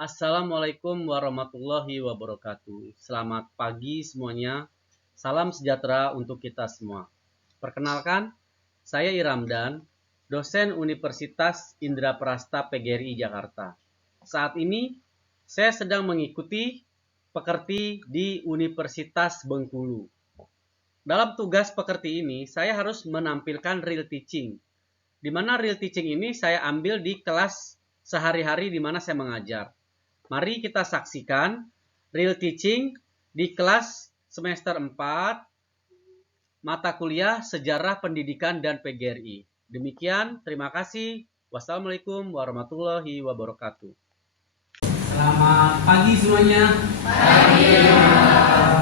Assalamualaikum warahmatullahi wabarakatuh. Selamat pagi semuanya. Salam sejahtera untuk kita semua. Perkenalkan, saya Iramdan, dosen Universitas Indraprasta PGRI Jakarta. Saat ini, saya sedang mengikuti pekerti di Universitas Bengkulu. Dalam tugas pekerti ini, saya harus menampilkan real teaching. Di mana real teaching ini saya ambil di kelas sehari-hari di mana saya mengajar. Mari kita saksikan real teaching di kelas semester 4 mata kuliah Sejarah Pendidikan dan PGRI. Demikian, terima kasih. Wassalamualaikum warahmatullahi wabarakatuh. Selamat pagi semuanya. Pagi.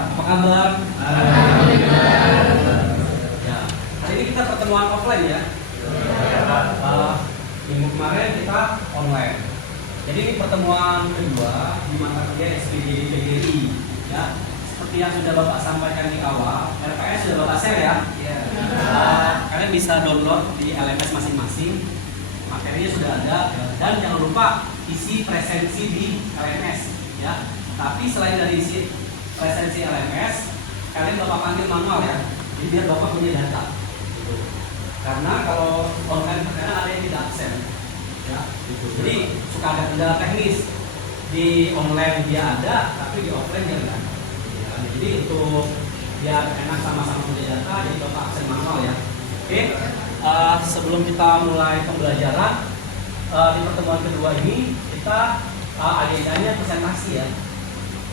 Apa kabar? Alhamdulillah. Ya, hari ini kita pertemuan offline ya. Minggu kemarin kita online. Jadi ini pertemuan kedua di mata kuliah SPGD PGRI. Ya, seperti yang sudah Bapak sampaikan di awal, RPS sudah Bapak share ya. Kalian bisa download di LMS masing-masing. Materinya sudah ada dan jangan lupa isi presensi di LMS ya. Tapi selain dari isi presensi LMS, kalian Bapak panggil manual ya. Jadi biar Bapak punya data. Gitu. Karena kalau online terkadang ada yang tidak absen ya. Gitu. Jadi suka ada kendala teknis di online dia ada, tapi di offline dia enggak. Ya, jadi untuk biar enak sama-sama punya data, jadi Bapak absen manual ya. Oke. Sebelum kita mulai pembelajaran di pertemuan kedua ini kita agendanya presentasi ya.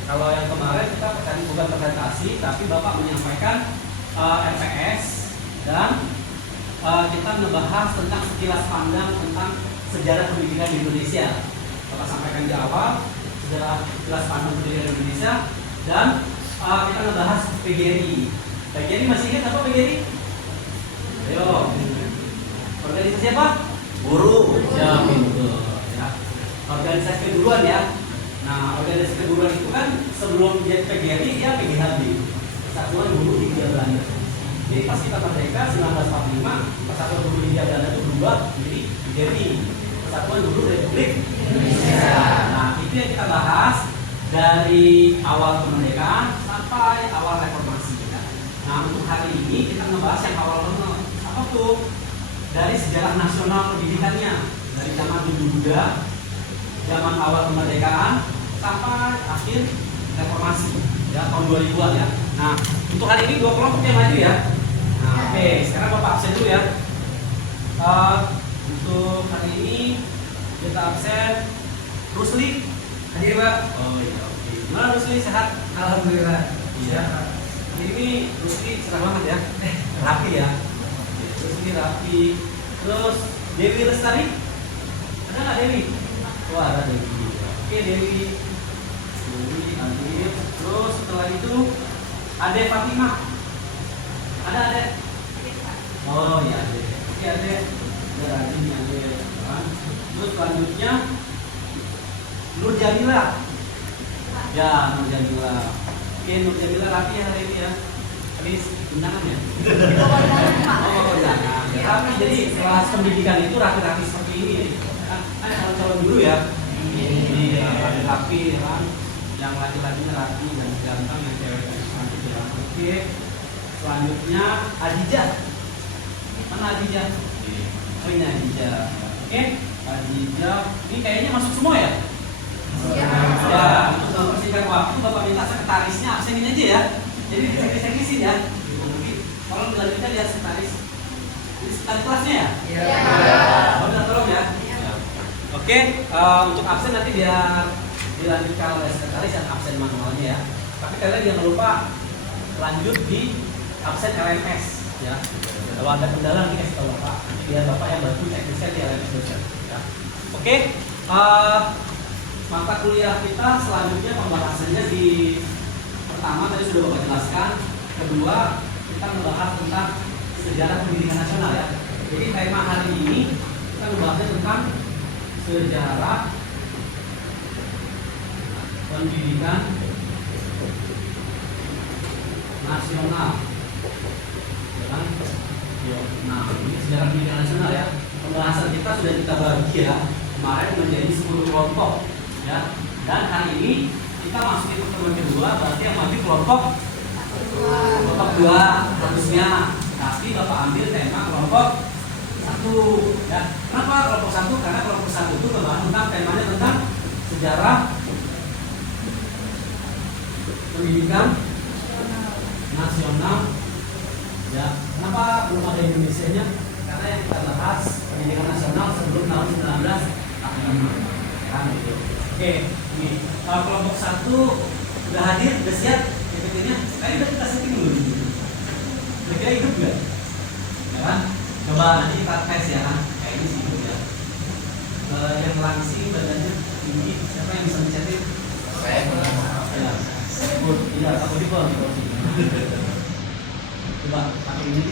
Kalau yang kemarin kita bukan presentasi tapi Bapak menyampaikan RPS dan kita membahas tentang sekilas pandang tentang sejarah pendidikan di Indonesia. Bapak sampaikan di awal sejarah sekilas pandang pendidikan di Indonesia dan kita membahas PGRI. PGRI masih ingat apa PGRI? Ayo. Organisasi apa? Guru. Ya, betul. Ya. Organisasi keguruan ya. Nah, organisasi keguruan itu kan sebelum dia PGRI dia PGHB. Persatuan Guru Hindia Belanda. Jadi pas kita merdeka 1945, Persatuan Guru Hindia Belanda itu berubah menjadi PGRI. Persatuan Guru Republik Indonesia. Nah, itu yang kita bahas dari awal kemerdekaan sampai awal reformasi. Ya. Nah, untuk hari ini kita membahas yang awal banget. Apa tuh? Dari sejarah nasional pendidikannya, dari zaman dulu Buddha, zaman awal kemerdekaan sampai akhir reformasi ya tahun 2000-an ya. Nah, untuk hari ini dua kelompok yang maju ya. Nah, oke, sekarang Bapak absen dulu ya. Untuk hari ini kita absen Rusli hadir Pak. Oh iya, oke. Gimana Rusli, sehat? Alhamdulillah. Iya. Ini Rusli cerah banget ya. Rapi ya. Rusli rapi. Terus Dewi Lestari, ada nggak Dewi? Wah, ada Dewi. Oke, Dewi hadir. Terus setelah itu Ade Fatimah, ada Ade? Oh iya Ade. Oke Ade, ada rajin nih Ade. Terus selanjutnya Nur Jamila. Ya, Nur Jamila. Oke, Nur Jamila rapi hari ini ya. Habis undangan ya? Oh, undangan. Tapi jadi kelas pendidikan itu rapi-rapi seperti ini. Kan calon-calon dulu ya. Ini rapi kan. Yang laki-lakinya rapi dan ganteng, yang cewek cantik ya. Oke. Selanjutnya Adijah. Mana Adijah? Oh ini Adijah. Oke. Adijah. Ini kayaknya masuk semua ya? Ya, untuk mempersingkat waktu Bapak minta sekretarisnya absenin aja ya. Jadi disekresin ya. Kalau selanjutnya dia sekretaris. Ini sekretaris kelasnya ya? Iya. Oh, minta tolong ya. Oke, untuk absen nanti biar dilanjutkan oleh sekretaris yang absen manualnya ya. Tapi kalian jangan lupa lanjut di absen LMS ya. Kalau ada kendala nanti kasih tahu Bapak. Nanti biar Bapak yang bantu teknisnya di LMS dosen ya. Oke, mata kuliah kita selanjutnya pembahasannya di pertama tadi sudah Bapak jelaskan. Kedua, kita membahas tentang sejarah pendidikan nasional ya. Jadi tema hari ini kita membahasnya tentang sejarah pendidikan nasional. Nah, ini sejarah pendidikan nasional ya. Pembahasan kita sudah kita bagi ya kemarin menjadi 10 kelompok ya. Dan hari ini kita masukin pertemuan kedua, berarti yang maju kelompok 2 harusnya. Pasti Bapak ambil tema kelompok 1 ya. Kenapa kelompok 1? Karena kelompok 1 itu membahas tentang temanya tentang sejarah pendidikan nasional ya. Kenapa belum ada Indonesianya? Karena yang kita bahas pendidikan nasional sebelum tahun 1945 kan gitu. Oke, ini kelompok 1 udah hadir, udah siap PPT-nya. Tadi udah kita setting dulu. Kira-kira hidup nggak? Ya kan? Coba nanti kita tes ya kan? Kayaknya sih hidup ya. Yang langsing badannya tinggi, siapa yang bisa mencetin? Saya Ya, iya, aku di bawah. Coba pakai ini.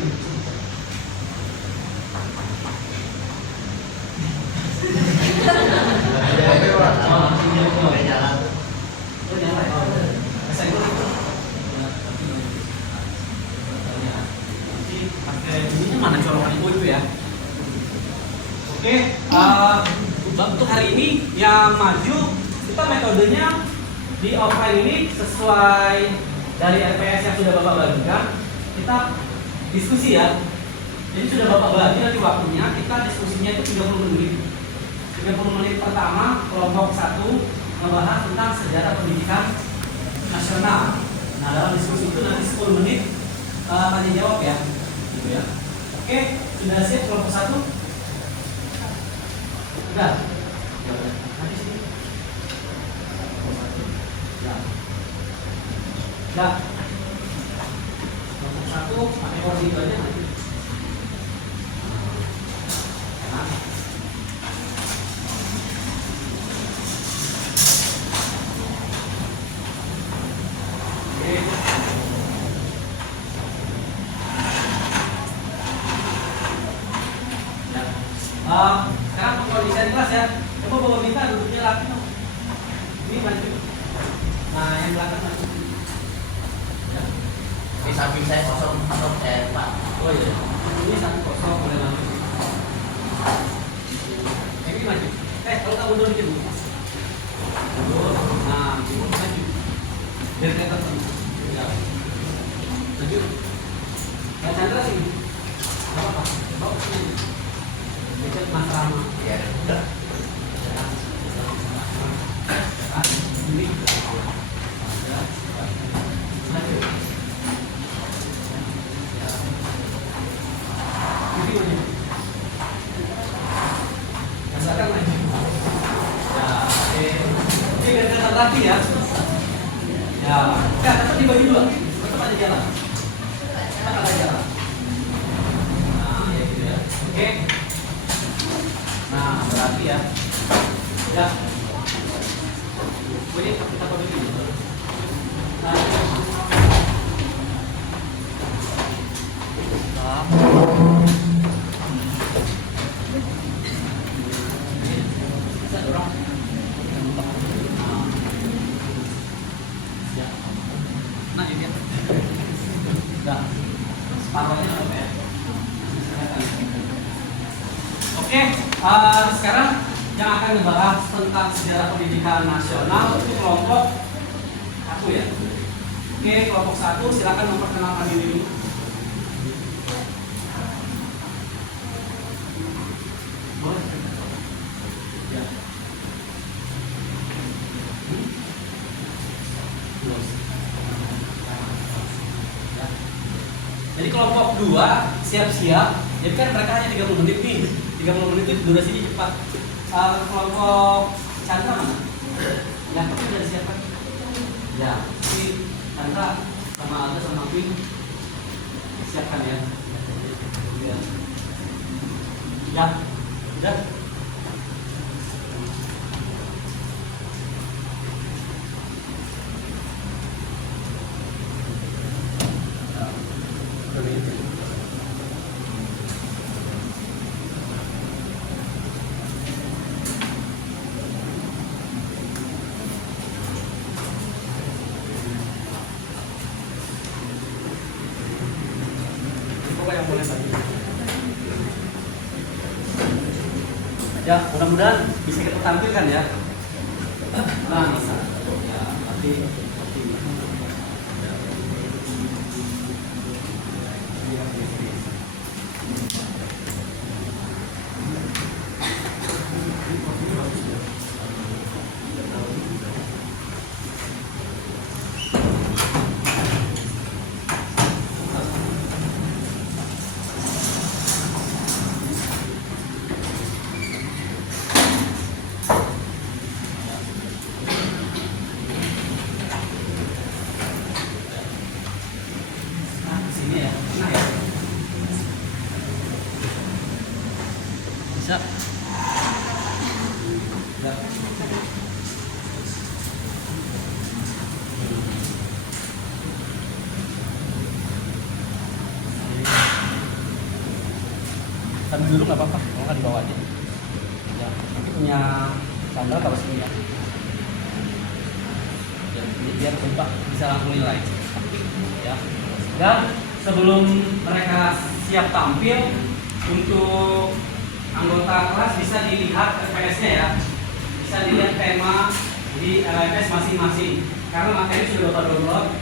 Mana colokan itu ya? Oke, untuk hari ini yang maju kita metodenya di offline ini sesuai dari RPS yang sudah Bapak bagikan, kita diskusi ya. Jadi sudah Bapak bagi nanti waktunya, kita diskusinya itu 30 menit. 30 menit pertama kelompok 1 membahas tentang sejarah pendidikan nasional. Nah, dalam diskusi itu nanti 10 menit tanya jawab ya. Gitu ya. Oke, sudah siap kelompok 1? Sudah. Nanti sini. Ya. Kelompok 1 pakai kursi itu aja nanti. Nah. Sekarang pengkondisian kelas ya. Coba bawa minta duduknya lagi dong. Ini maju. Nah, yang belakang maju. Ya. di samping saya kosong Pak. Oh iya. Ini 1-0 boleh maju. Ini maju. Kalau kamu mundur dikit dulu. Mundur. Nah, ini maju. Biar kelihatan sama. Ya. Maju. Pak Chandra sini. Apa? Bawa sini. Dekat Mas Rama. Ya. Ini. Maju. Ini maju. Rasakan maju. Ya, oke. Oke, biar kelihatan rapi ya. Ya, tetap dibagi dua. Tetap ada jalan. Tetap ada jalan. Nah, ya gitu ya. Oke. Nah, berarti ya. Ya. Ini kita kode dulu. Nah, bisa dorong. Ya. Nah, ini. Udah. Separuhnya apa ya? Oke, sekarang yang akan membahas tentang sejarah pendidikan nasional itu kelompok 1 ya. Oke, kelompok 1 silakan memperkenalkan diri dulu. Boleh. Ya. Ya. Jadi kelompok 2 siap-siap. Jadi kan mereka hanya 30 menit nih. 30 menit itu durasinya cepat. Kelompok Chandra mana? Ya, tapi sudah disiapkan. Ya, si Chandra sama Alda sama Pin siapkan ya. Ya. Ya, udah. Yang boleh bagi. Ya, mudah-mudahan bisa kita tampilkan ya. Nah, bisa. Ya, tapi sini ya. Nah, ya. Bisa. Ya. Sambil duduk nggak apa-apa, kalau nggak dibawa aja. Ya, nanti punya sandal taruh sini ya. Ya, ini biar Bapak bisa langsung nilai. Ya. Dan sebelum mereka siap tampil untuk anggota kelas bisa dilihat FPS-nya ya. Bisa dilihat tema di LMS masing-masing. Karena materi sudah Bapak download,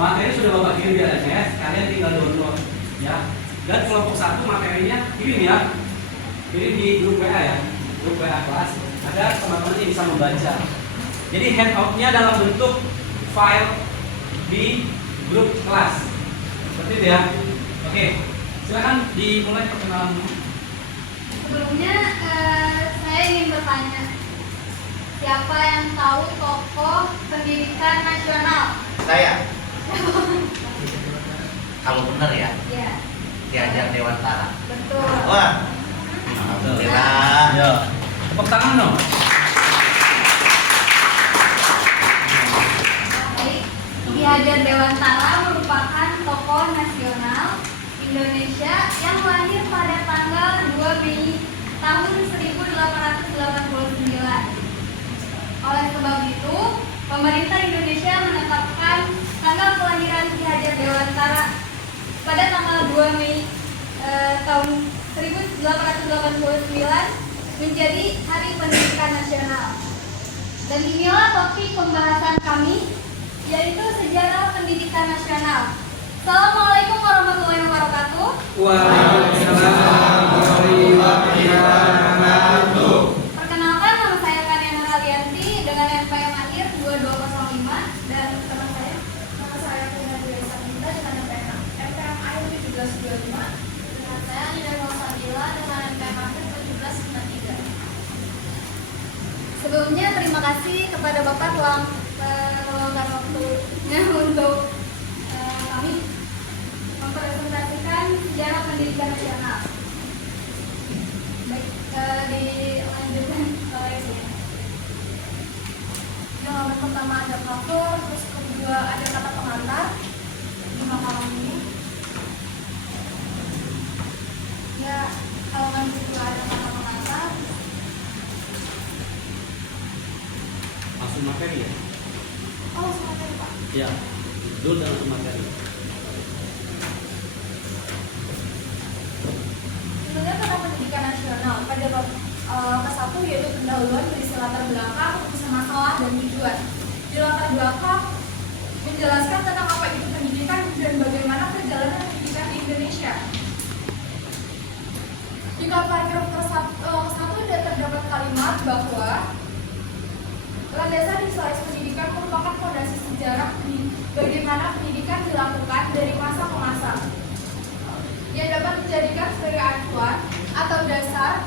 materi sudah Bapak kirim di LMS, kalian tinggal download ya. Dan kelompok 1 materinya kirim ya. Kirim di grup WA ya. Grup WA kelas agar teman-teman ini bisa membaca. Jadi handout-nya dalam bentuk file di grup kelas. Seperti itu ya. Oke. Silakan dimulai perkenalan dulu. Sebelumnya saya ingin bertanya, siapa yang tahu tokoh pendidikan nasional? Saya. Kalau benar ya, Ya, Ki Hajar Dewantara. betul. Wah, alhamdulillah. Ya. Tepuk tangan dong. Baik, Ki Hajar Dewantara merupakan tokoh nasional Indonesia yang lahir pada tanggal 2 Mei tahun 1889. Oleh sebab itu, pemerintah Indonesia menetapkan tanggal kelahiran Ki Hajar Dewantara pada tanggal 2 Mei tahun 1889 menjadi Hari Pendidikan Nasional. Dan inilah topik pembahasan kami, yaitu sejarah pendidikan nasional. Assalamualaikum warahmatullahi wabarakatuh. Waalaikumsalam warahmatullahi wabarakatuh. Perkenalkan, nama saya Kaniana Halianti dengan NPM akhir 2205 dan teman saya. Nama saya Puna Dwi Saminta dengan NPM akhir 1725. Dengan saya Nida Nursadila dengan NPM akhir 1793. Sebelumnya terima kasih kepada Bapak telah meluangkan waktunya untuk kami mempresentasikan sejarah pendidikan nasional. Baik, dilanjutkan leksinya. Yang pertama ada cover, terus kedua ada kata pengantar di makalah ini. Ya, kalau kedua ada kata pengantar. Langsung materi ya? Oh, sebentar Pak. Ya. Dulu dan langsung materi. Sebenarnya tentang pendidikan nasional pada bab ke-1 yaitu pendahuluan berisi latar belakang, urusan masalah dan tujuan. Di latar belakang menjelaskan tentang apa itu pendidikan dan bagaimana perjalanan pendidikan di Indonesia. Di paragraf ke-1 terdapat kalimat bahwa landasan historis pendidikan merupakan fondasi sejarah bagaimana pendidikan dilakukan dari masa ke masa, yang dapat dijadikan sebagai acuan atau dasar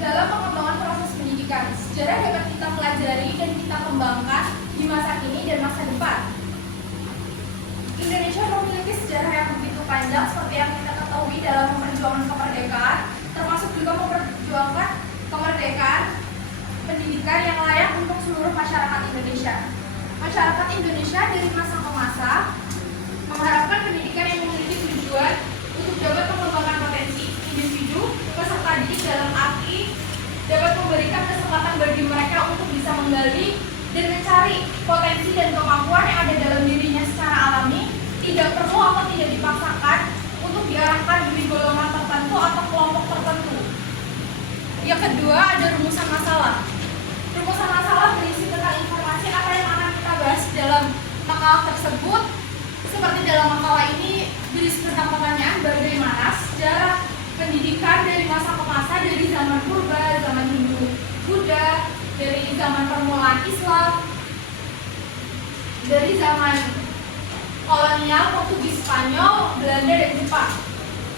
dalam pengembangan proses pendidikan. Sejarah dapat kita pelajari dan kita kembangkan di masa kini dan masa depan. Indonesia memiliki sejarah yang begitu panjang seperti yang kita ketahui dalam memperjuangkan kemerdekaan, termasuk juga memperjuangkan kemerdekaan pendidikan yang layak untuk seluruh masyarakat Indonesia. Masyarakat Indonesia dari masa ke masa mengharapkan pendidikan yang memiliki tujuan untuk dapat mengembangkan potensi individu peserta didik dalam arti dapat memberikan kesempatan bagi mereka untuk bisa menggali dan mencari potensi dan kemampuan yang ada dalam dirinya secara alami, tidak perlu atau tidak dipaksakan untuk diarahkan demi golongan tertentu atau kelompok tertentu. Yang kedua ada rumusan masalah. Rumusan masalah berisi tentang informasi apa yang akan kita bahas dalam makalah tersebut. Seperti dalam makalah ini berisi tentang pertanyaan bagaimana sejarah pendidikan dari masa ke masa, dari zaman purba, zaman Hindu, Buddha, dari zaman permulaan Islam, dari zaman kolonial Portugis, Spanyol, Belanda, dan Jepang.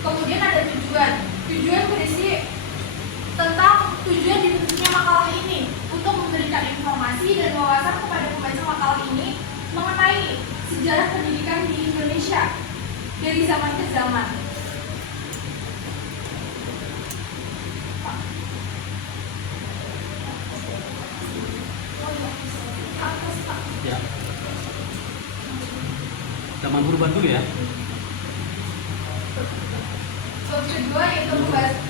Kemudian ada tujuan. Tujuan berisi tentang tujuan dibentuknya makalah ini untuk memberikan informasi dan wawasan kepada pembaca makalah ini mengenai sejarah pendidikan di Indonesia dari zaman ke zaman. Ya. Zaman purba dulu ya. Bab kedua yaitu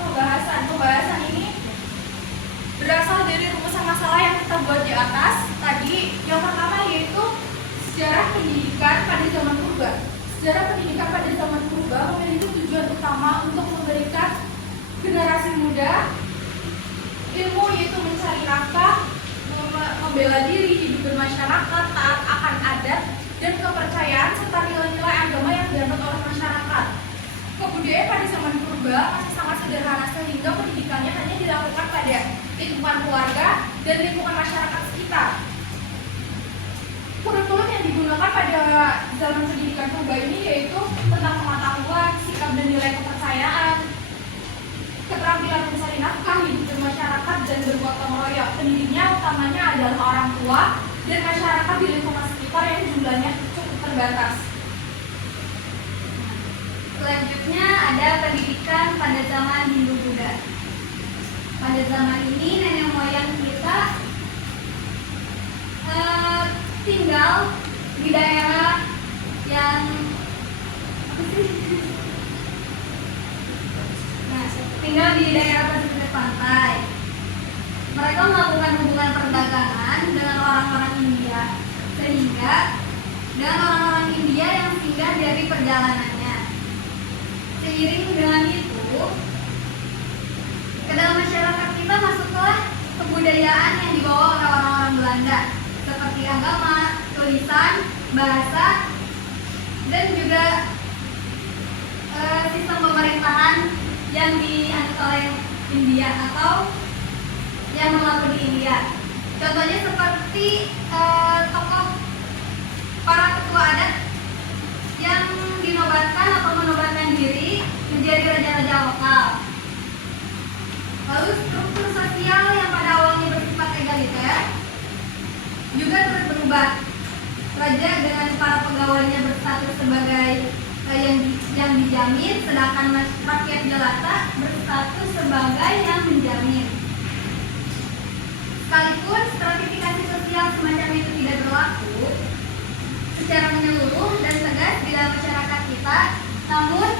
pembahasan. Pembahasan ini berasal dari rumusan masalah yang kita buat di atas. Tadi yang pertama yaitu sejarah pendidikan pada zaman purba. Sejarah pendidikan pada zaman purba memiliki tujuan utama untuk memberikan generasi muda ilmu, yaitu mencari nafkah, membela diri, hidup bermasyarakat, taat akan adat dan kepercayaan serta nilai-nilai agama yang dianut oleh masyarakat. Kebudayaan pada zaman purba masih sangat sederhana sehingga pendidikannya hanya dilakukan pada lingkungan keluarga dan lingkungan masyarakat sekitar. Kurikulum yang digunakan pada zaman pendidikan purba ini yaitu tentang pengetahuan, sikap dan nilai kepercayaan, keterampilan mencari nafkah, hidup bermasyarakat dan bergotong royong. Pendidiknya utamanya adalah orang tua dan masyarakat di lingkungan sekitar yang jumlahnya cukup terbatas. Selanjutnya ada pendidikan pada zaman Hindu-Buddha. Pada zaman ini nenek moyang kita tinggal di daerah yang tinggal di daerah pesisir pantai. Mereka melakukan hubungan perdagangan dengan orang-orang India, sehingga dengan orang-orang India yang singgah dari perjalanannya. Seiring dengan itu, ke dalam masyarakat kita masuklah kebudayaan yang dibawa oleh orang-orang Belanda, seperti agama, tulisan, bahasa, dan juga sistem pemerintahan yang dianut oleh India atau yang berlaku di India. Contohnya seperti tokoh para ketua adat yang dinobatkan atau menobatkan diri menjadi raja-raja lokal. Lalu struktur sosial yang pada awalnya bersifat egaliter juga terus berubah. Raja dengan para pegawainya berstatus sebagai yang dijamin, sedangkan rakyat jelata berstatus sebagai yang menjamin. Sekalipun stratifikasi sosial semacam itu tidak berlaku secara menyeluruh dan tegas di dalam masyarakat kita, namun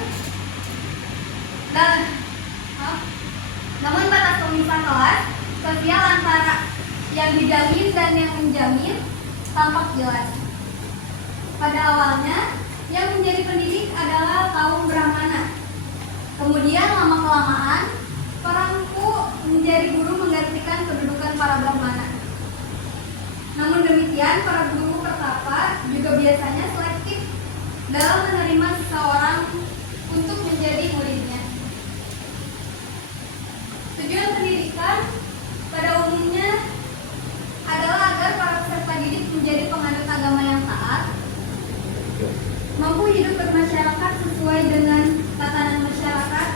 batas pemisah kelas sosial antara yang dijamin dan yang menjamin tampak jelas. Pada awalnya, yang menjadi pendidik adalah kaum Brahmana. Kemudian lama-kelamaan, perangku menjadi guru menggantikan kedudukan para Brahmana. Namun demikian, para guru pertapa juga biasanya selektif dalam menerima seseorang untuk menjadi muridnya. Tujuan pendidikan pada umumnya adalah agar para peserta didik menjadi penganut agama yang taat, mampu hidup bermasyarakat sesuai dengan tatanan masyarakat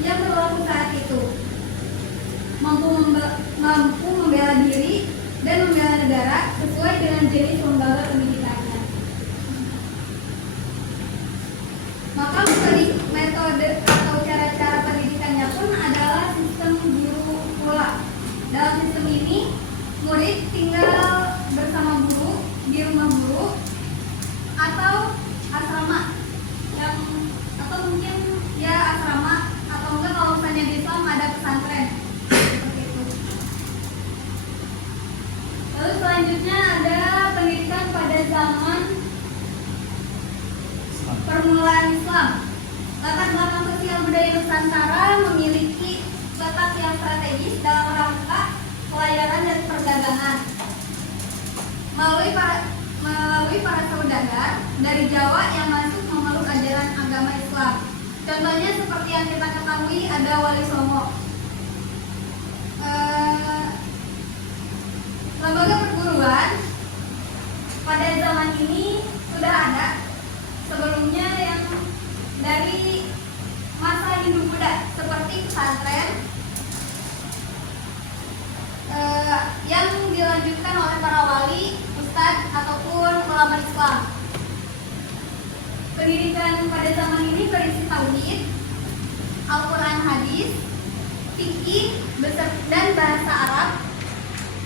yang berlaku saat itu, mampu membela diri dan membela negara sesuai dengan jenis lembaga pendidikannya. Maka metode atau cara-cara pendidikannya pun adalah sistem guru pula. Dalam sistem ini, murid tinggal bersama guru di rumah guru atau asrama atau mungkin ya asrama, atau enggak kalau misalnya di Islam ada pesantren seperti itu. Lalu selanjutnya ada pendidikan perdagangan melalui para saudagar dari Jawa yang masuk memeluk ajaran agama Islam. Contohnya seperti yang kita ketahui ada Wali Songo. Lembaga perguruan pada zaman ini sudah ada sebelumnya yang dari masa Hindu-Buddha seperti pesantren yang dilanjutkan oleh para wali, ustadz ataupun ulama Islam. Pendidikan pada zaman ini berisi tauhid, Al-Quran, hadis, fikih, dan bahasa Arab,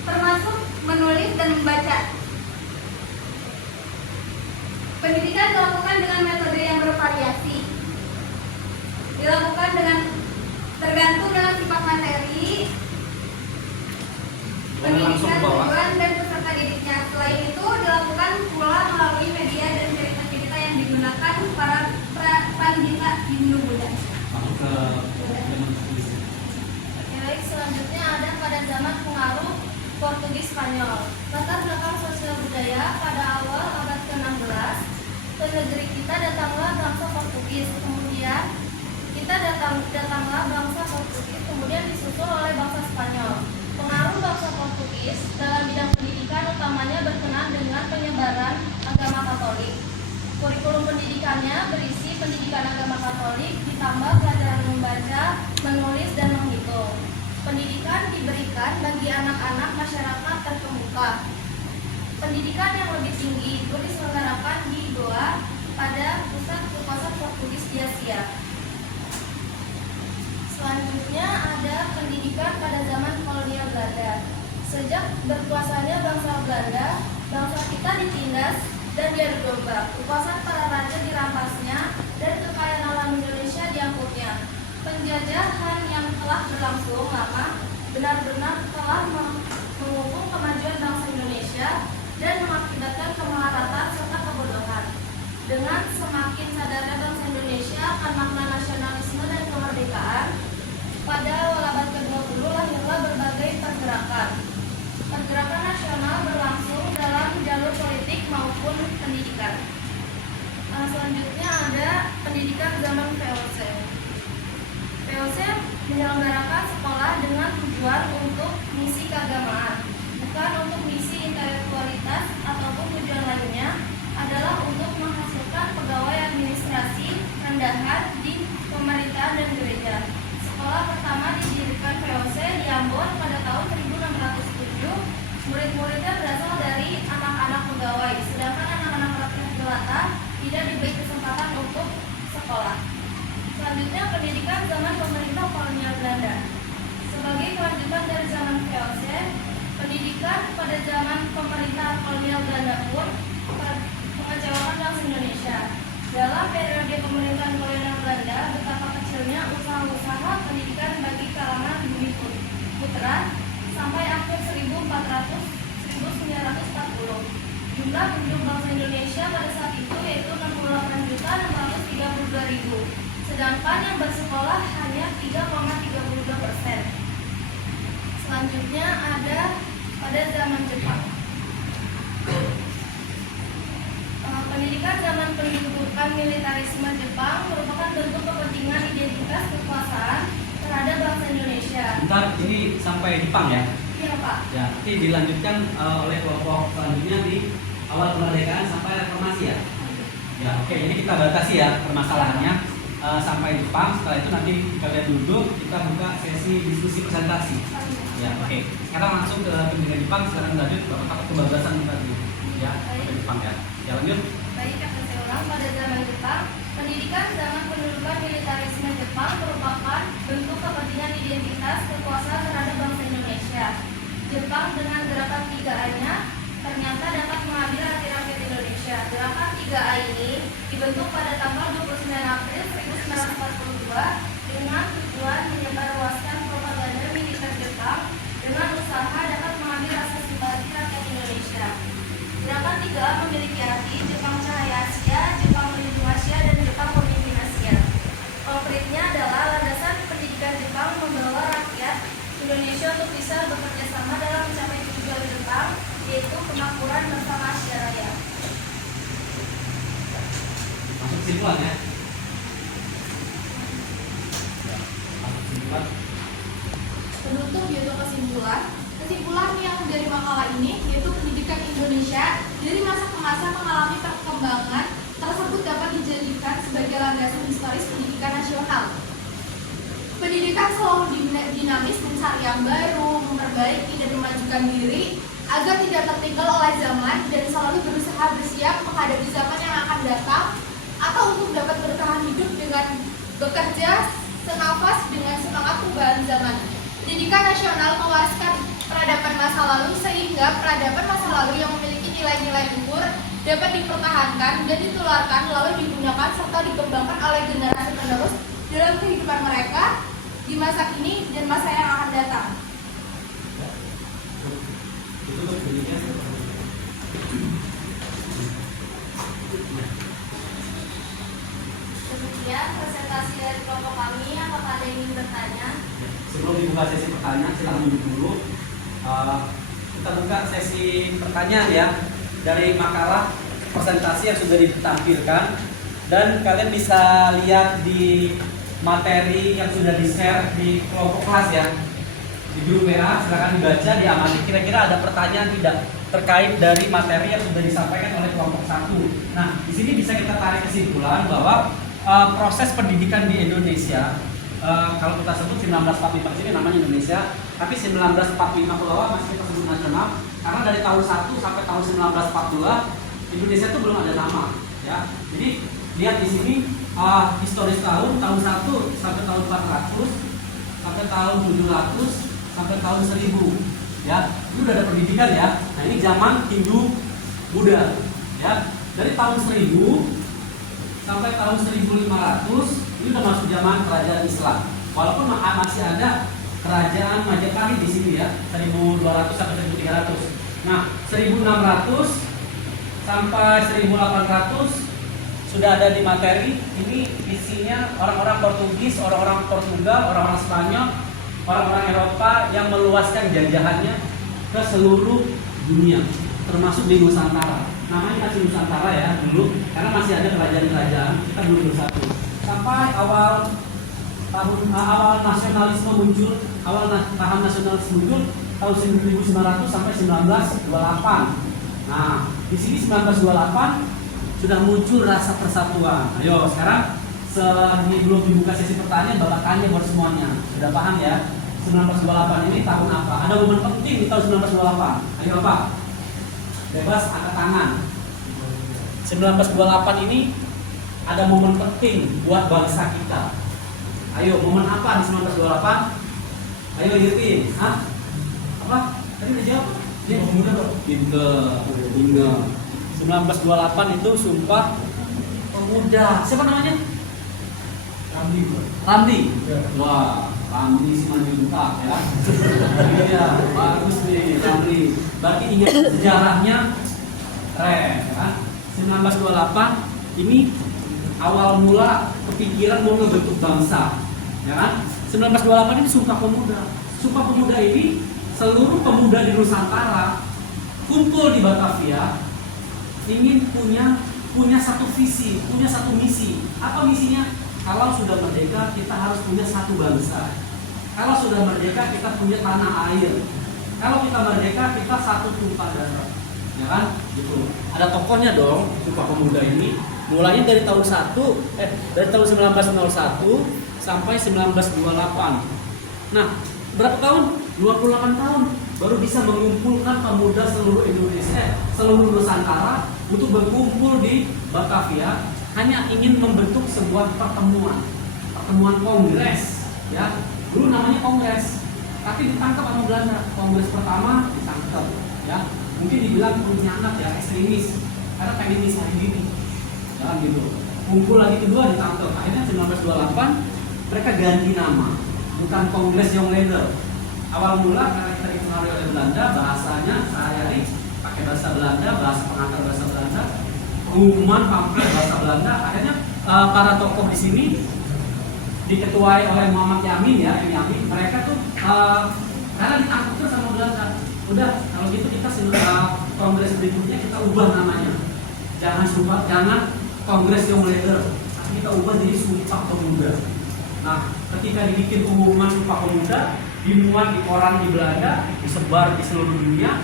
termasuk menulis dan membaca. Pendidikan dilakukan dengan metode yang bervariasi. Dilakukan tergantung dengan sifat materi, pendidikan, tujuan, dan peserta didiknya. Selain itu, dilakukan pula melalui media dan cerita-cerita yang digunakan para pandita Hindu-Buddha. Baik, selanjutnya ada pada zaman pengaruh Portugis Spanyol. Latar belakang sosial budaya pada awal abad ke-16, ke negeri kita datanglah bangsa Portugis. Kemudian datanglah bangsa Portugis, kemudian disusul oleh bangsa Spanyol. Pengaruh bangsa Portugis dalam bidang pendidikan utamanya berkenaan dengan penyebaran agama Katolik. Kurikulum pendidikannya berisi pendidikan agama Katolik ditambah pelajaran membaca, menulis, dan menghitung. Pendidikan diberikan bagi anak-anak masyarakat terkemuka. Pendidikan yang lebih tinggi itu diselenggarakan di Goa pada pusat kekuasaan Portugis di Asia. Selanjutnya ada pendidikan pada zaman kolonial Belanda. Sejak berkuasanya bangsa Belanda, bangsa kita ditindas dan diadu domba. Kekuasaan para raja dirampasnya dan kekayaan alam Indonesia diangkutnya. Penjajahan yang telah berlangsung lama benar-benar telah mengubung kemajuan bangsa Indonesia dan mengakibatkan kemelaratan serta kebodohan. Dengan semakin sadarnya bangsa Indonesia akan makna nasionalisme dan kemerdekaan, pada awal abad ke-20 lahirlah berbagai pergerakan. Pergerakan nasional berlangsung dalam jalur politik maupun pendidikan. Selanjutnya ada pendidikan zaman VOC. VOC menyelenggarakan sekolah dengan tujuan untuk misi keagamaan, bukan untuk misi intelektualitas ataupun tujuan lainnya adalah untuk menghasilkan pegawai administrasi rendahan di pemerintahan dan gereja. Sekolah pertama didirikan VOC di Ambon pada tahun 1607. Murid-muridnya berasal dari anak-anak pegawai, sedangkan anak-anak rakyat jelata tidak diberi kesempatan untuk sekolah. Selanjutnya pendidikan zaman pemerintah kolonial Belanda. Sebagai kelanjutan dari zaman VOC, pendidikan pada zaman pemerintah kolonial Belanda pun mengecewakan bangsa Indonesia. Dalam periode pemerintahan kolonial Belanda, betapa kecilnya usaha-usaha pendidikan bagi kalangan bumi putra sampai akhir 1940. Jumlah penduduk bangsa Indonesia pada saat itu yaitu 68.632.000, sedangkan yang bersekolah hanya 3,32%. Selanjutnya ada pada zaman Jepang. Pendidikan zaman pendudukan militerisme Jepang merupakan bentuk kepentingan identitas kekuasaan terhadap bangsa Indonesia. Bentar, ini sampai Jepang ya? Iya Pak. Ya, nanti dilanjutkan oleh kelompok selanjutnya di awal kemerdekaan sampai reformasi ya? Ya, oke, ini kita batasi ya permasalahannya sampai Jepang. Setelah itu nanti kalian duduk, kita buka sesi diskusi presentasi. Ya, oke. Sekarang langsung ke pendidikan Jepang. Sekarang lanjut, Bapak takut kebablasan tadi. Ya, ke Jepang ya. Ya, lanjut. Baik, akan saya ulang. Pada zaman Jepang, pendidikan zaman pendudukan militerisme Jepang merupakan bentuk kepentingan identitas kekuasaan terhadap bangsa Indonesia. Jepang dengan gerakan 3A-nya ternyata dapat mengambil hati rakyat Indonesia. Gerakan 3A ini dibentuk pada tanggal 29 April 1942 dengan tujuan menyebarluaskan propaganda militer Jepang dengan usaha dapat mengambil rasa simpati rakyat Indonesia. Gerakan 3A memiliki arti Jepang Cahaya Asia, Jepang Pelindung Asia, dan Jepang Pemimpin Asia. Konkretnya adalah landasan pendidikan Jepang membawa rakyat Indonesia untuk bisa bekerja sama dalam mencapai tujuan bersama, yaitu kemakmuran bersama Asia Raya. Masuk kesimpulan ya. Masuk kesimpulan. Penutup yaitu kesimpulan. Kesimpulan yang dari makalah ini yaitu pendidikan Indonesia dari masa ke masa mengalami perkembangan tersebut dapat dijadikan sebagai landasan historis pendidikan nasional. Pendidikan selalu dinamis, mencari yang baru, memperbaiki dan memajukan diri agar tidak tertinggal oleh zaman dan selalu berusaha bersiap menghadapi zaman yang akan datang atau untuk dapat bertahan hidup dengan bekerja senafas dengan semangat perubahan zaman. Pendidikan nasional mewariskan peradaban masa lalu sehingga peradaban masa lalu yang memiliki nilai-nilai luhur dapat dipertahankan dan ditularkan lalu digunakan serta dikembangkan oleh generasi penerus dalam kehidupan mereka di masa kini dan masa yang akan datang. Itu bunyinya. Demikian presentasi dari kelompok kami. Apakah ada yang ingin bertanya? Sebelum dibuka sesi pertanyaan, silakan duduk dulu. Kita buka sesi pertanyaan ya dari makalah presentasi yang sudah ditampilkan dan kalian bisa lihat di materi yang sudah di-share di kelompok kelas ya di grup WA. Silakan dibaca, diamati kira-kira ada pertanyaan tidak terkait dari materi yang sudah disampaikan oleh kelompok 1. Nah, di sini bisa kita tarik kesimpulan bahwa proses pendidikan di Indonesia, kalau kita sebut 1945 sini namanya Indonesia, tapi 1945 ke bawah masih kita sebut nasional karena dari tahun 1 sampai tahun 1942 Indonesia itu belum ada nama ya. Jadi lihat di sini historis tahun 1 sampai tahun 400 sampai tahun 700 sampai tahun 1000 ya. Ini udah ada pendidikan ya. Nah, ini zaman Hindu Buddha ya. Dari tahun 1000 sampai tahun 1500 ini udah masuk zaman kerajaan Islam. Walaupun masih ada kerajaan Majapahit di sini ya, 1200 sampai 1300. Nah, 1600 sampai 1800 sudah ada di materi. Ini isinya orang-orang Portugis, orang-orang Portugal, orang-orang Spanyol, orang-orang Eropa yang meluaskan jajahannya ke seluruh dunia, termasuk di Nusantara. Namanya masih Nusantara ya dulu, karena masih ada kerajaan-kerajaan, kita belum bersatu. Sampai awal nasionalisme muncul, paham nasionalisme muncul tahun 1900 sampai 1928. Nah, di sini 1928 sudah muncul rasa persatuan. Ayo sekarang sebelum dibuka sesi pertanyaan, bapak tanya buat semuanya. Sudah paham ya? 1928 ini tahun apa? Ada momen penting di tahun 1928. Ayo Bapak. Bebas angkat tangan. 1928 ini ada momen penting buat bangsa kita. Ayo, momen apa di 1928? Ayo Irfin. Hah? Apa? Tadi udah jawab? Dia pemuda loh. Pinter. 1928 itu Sumpah Pemuda. Siapa namanya? Ramli. Wah, Ramli Simanjuntak ya. Iya, bagus nih Ramli. Berarti ingat sejarahnya keren ya. 1928 ini awal mula kepikiran mau ngebentuk bangsa, ya kan? 1928 ini Sumpah Pemuda. Sumpah Pemuda ini seluruh pemuda di Nusantara kumpul di Batavia, ingin punya satu visi, punya satu misi. Apa misinya? Kalau sudah merdeka kita harus punya satu bangsa. Kalau sudah merdeka kita punya tanah air. Kalau kita merdeka kita satu tumpah darah, ya kan? Gitu. Ada tokohnya dong, Sumpah Pemuda ini. Mulainya dari tahun 1901 sampai 1928. Nah, berapa tahun? 28 tahun baru bisa mengumpulkan pemuda seluruh Indonesia, seluruh Nusantara untuk berkumpul di Batavia, hanya ingin membentuk sebuah pertemuan kongres, ya. Dulu namanya kongres, tapi ditangkap sama Belanda. Kongres pertama ditangkap, ya. Mungkin dibilang pengkhianat ya, ekstremis, karena pengen misahin diri, jangan gitu. Kumpul lagi kedua ditangkap. Akhirnya 1928 mereka ganti nama, bukan Kongres Jongleder. Awal mula karena kita dipengaruhi oleh Belanda, bahasanya sehari-hari pakai bahasa Belanda, bahasa pengantar bahasa Belanda, pengumuman pamflet bahasa Belanda. Akhirnya para tokoh di sini diketuai oleh Muhammad Yamin ya, Yamin. Mereka tuh karena ditangkap terus sama Belanda. Udah, kalau gitu kita kongres berikutnya kita ubah namanya. Jangan Kongres Young Leader, tapi kita ubah jadi Sumpah Pemuda. Nah, ketika dibikin pengumuman Sumpah Pemuda, dimuat di koran di Belanda, disebar di seluruh dunia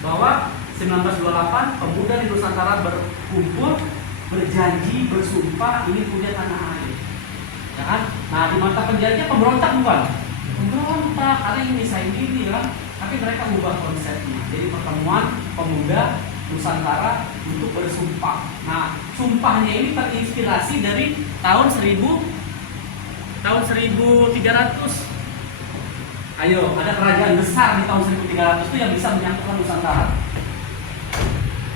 bahwa 1928 pemuda di Nusantara berkumpul, berjanji, bersumpah ini punya tanah air. Ya kan? Nah, di mata penjajah pemberontak bukan? Pemberontak, karena ini saya ini ya. Tapi mereka ubah konsepnya. Jadi pertemuan pemuda Nusantara untuk bersumpah. Nah, sumpahnya ini terinspirasi dari tahun 1300. Ayo, ada kerajaan besar di tahun 1300 itu yang bisa menyatukan Nusantara.